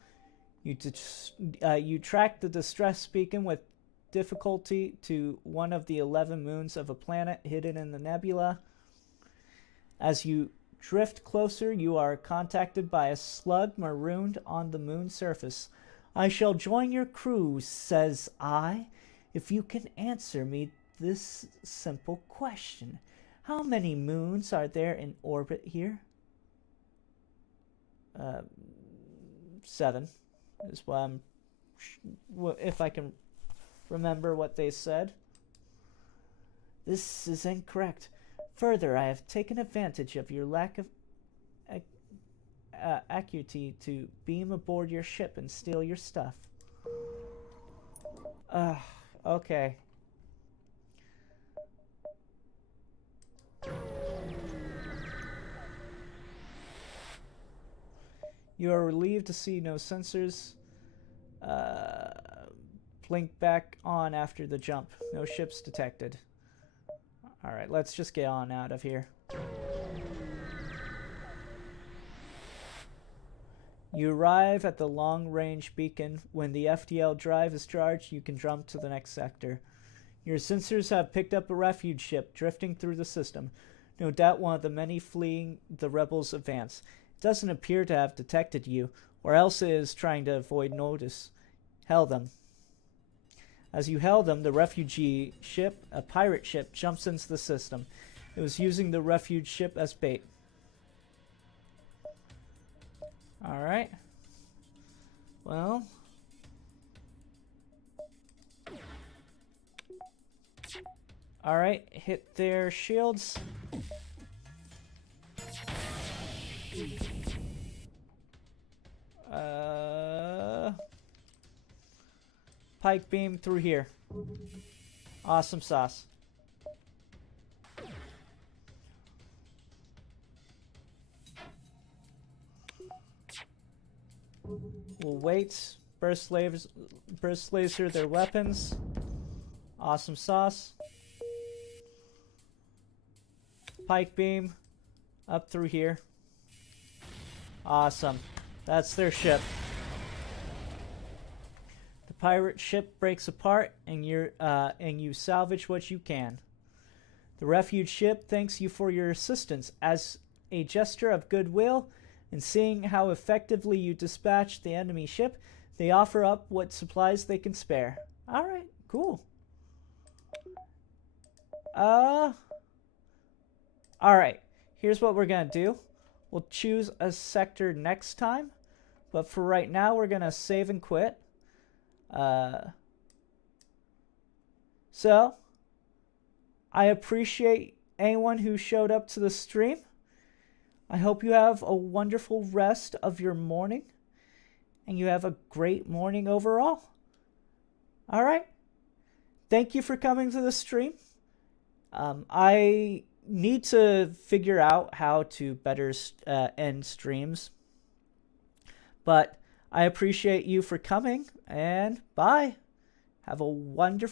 You track the distress beacon with difficulty to one of the 11 moons of a planet hidden in the nebula. As you drift closer, you are contacted by a slug marooned on the moon's surface. I shall join your crew, says I, if you can answer me this simple question. How many moons are there in orbit here? 7 is what I'm... if I can remember what they said. This is incorrect. Further, I have taken advantage of your lack of acuity to beam aboard your ship and steal your stuff. Okay. You are relieved to see no sensors blink back on after the jump. No ships detected. Alright, let's just get on out of here. You arrive at the long-range beacon. When the FTL drive is charged, you can jump to the next sector. Your sensors have picked up a refuge ship drifting through the system. No doubt one of the many fleeing the rebels' advance. It doesn't appear to have detected you, or else it is trying to avoid notice. Hail them. As you hail them, the refugee ship, a pirate ship, jumps into the system. It was using the refuge ship as bait. Alright. Well. Alright, hit their shields. Pike beam through here. Awesome sauce. We'll wait. Burst laser their weapons. Awesome sauce. Pike beam up through here. Awesome. That's their ship. The pirate ship breaks apart, and you salvage what you can. The refuge ship thanks you for your assistance. As a gesture of goodwill, and seeing how effectively you dispatched the enemy ship, they offer up what supplies they can spare. Alright, cool. Alright, here's what we're gonna do. We'll choose a sector next time, but for right now, we're gonna save and quit. So, I appreciate anyone who showed up to the stream. I hope you have a wonderful rest of your morning, and you have a great morning overall. All right. Thank you for coming to the stream. I need to figure out how to better end streams, but I appreciate you for coming, and bye. Have a wonderful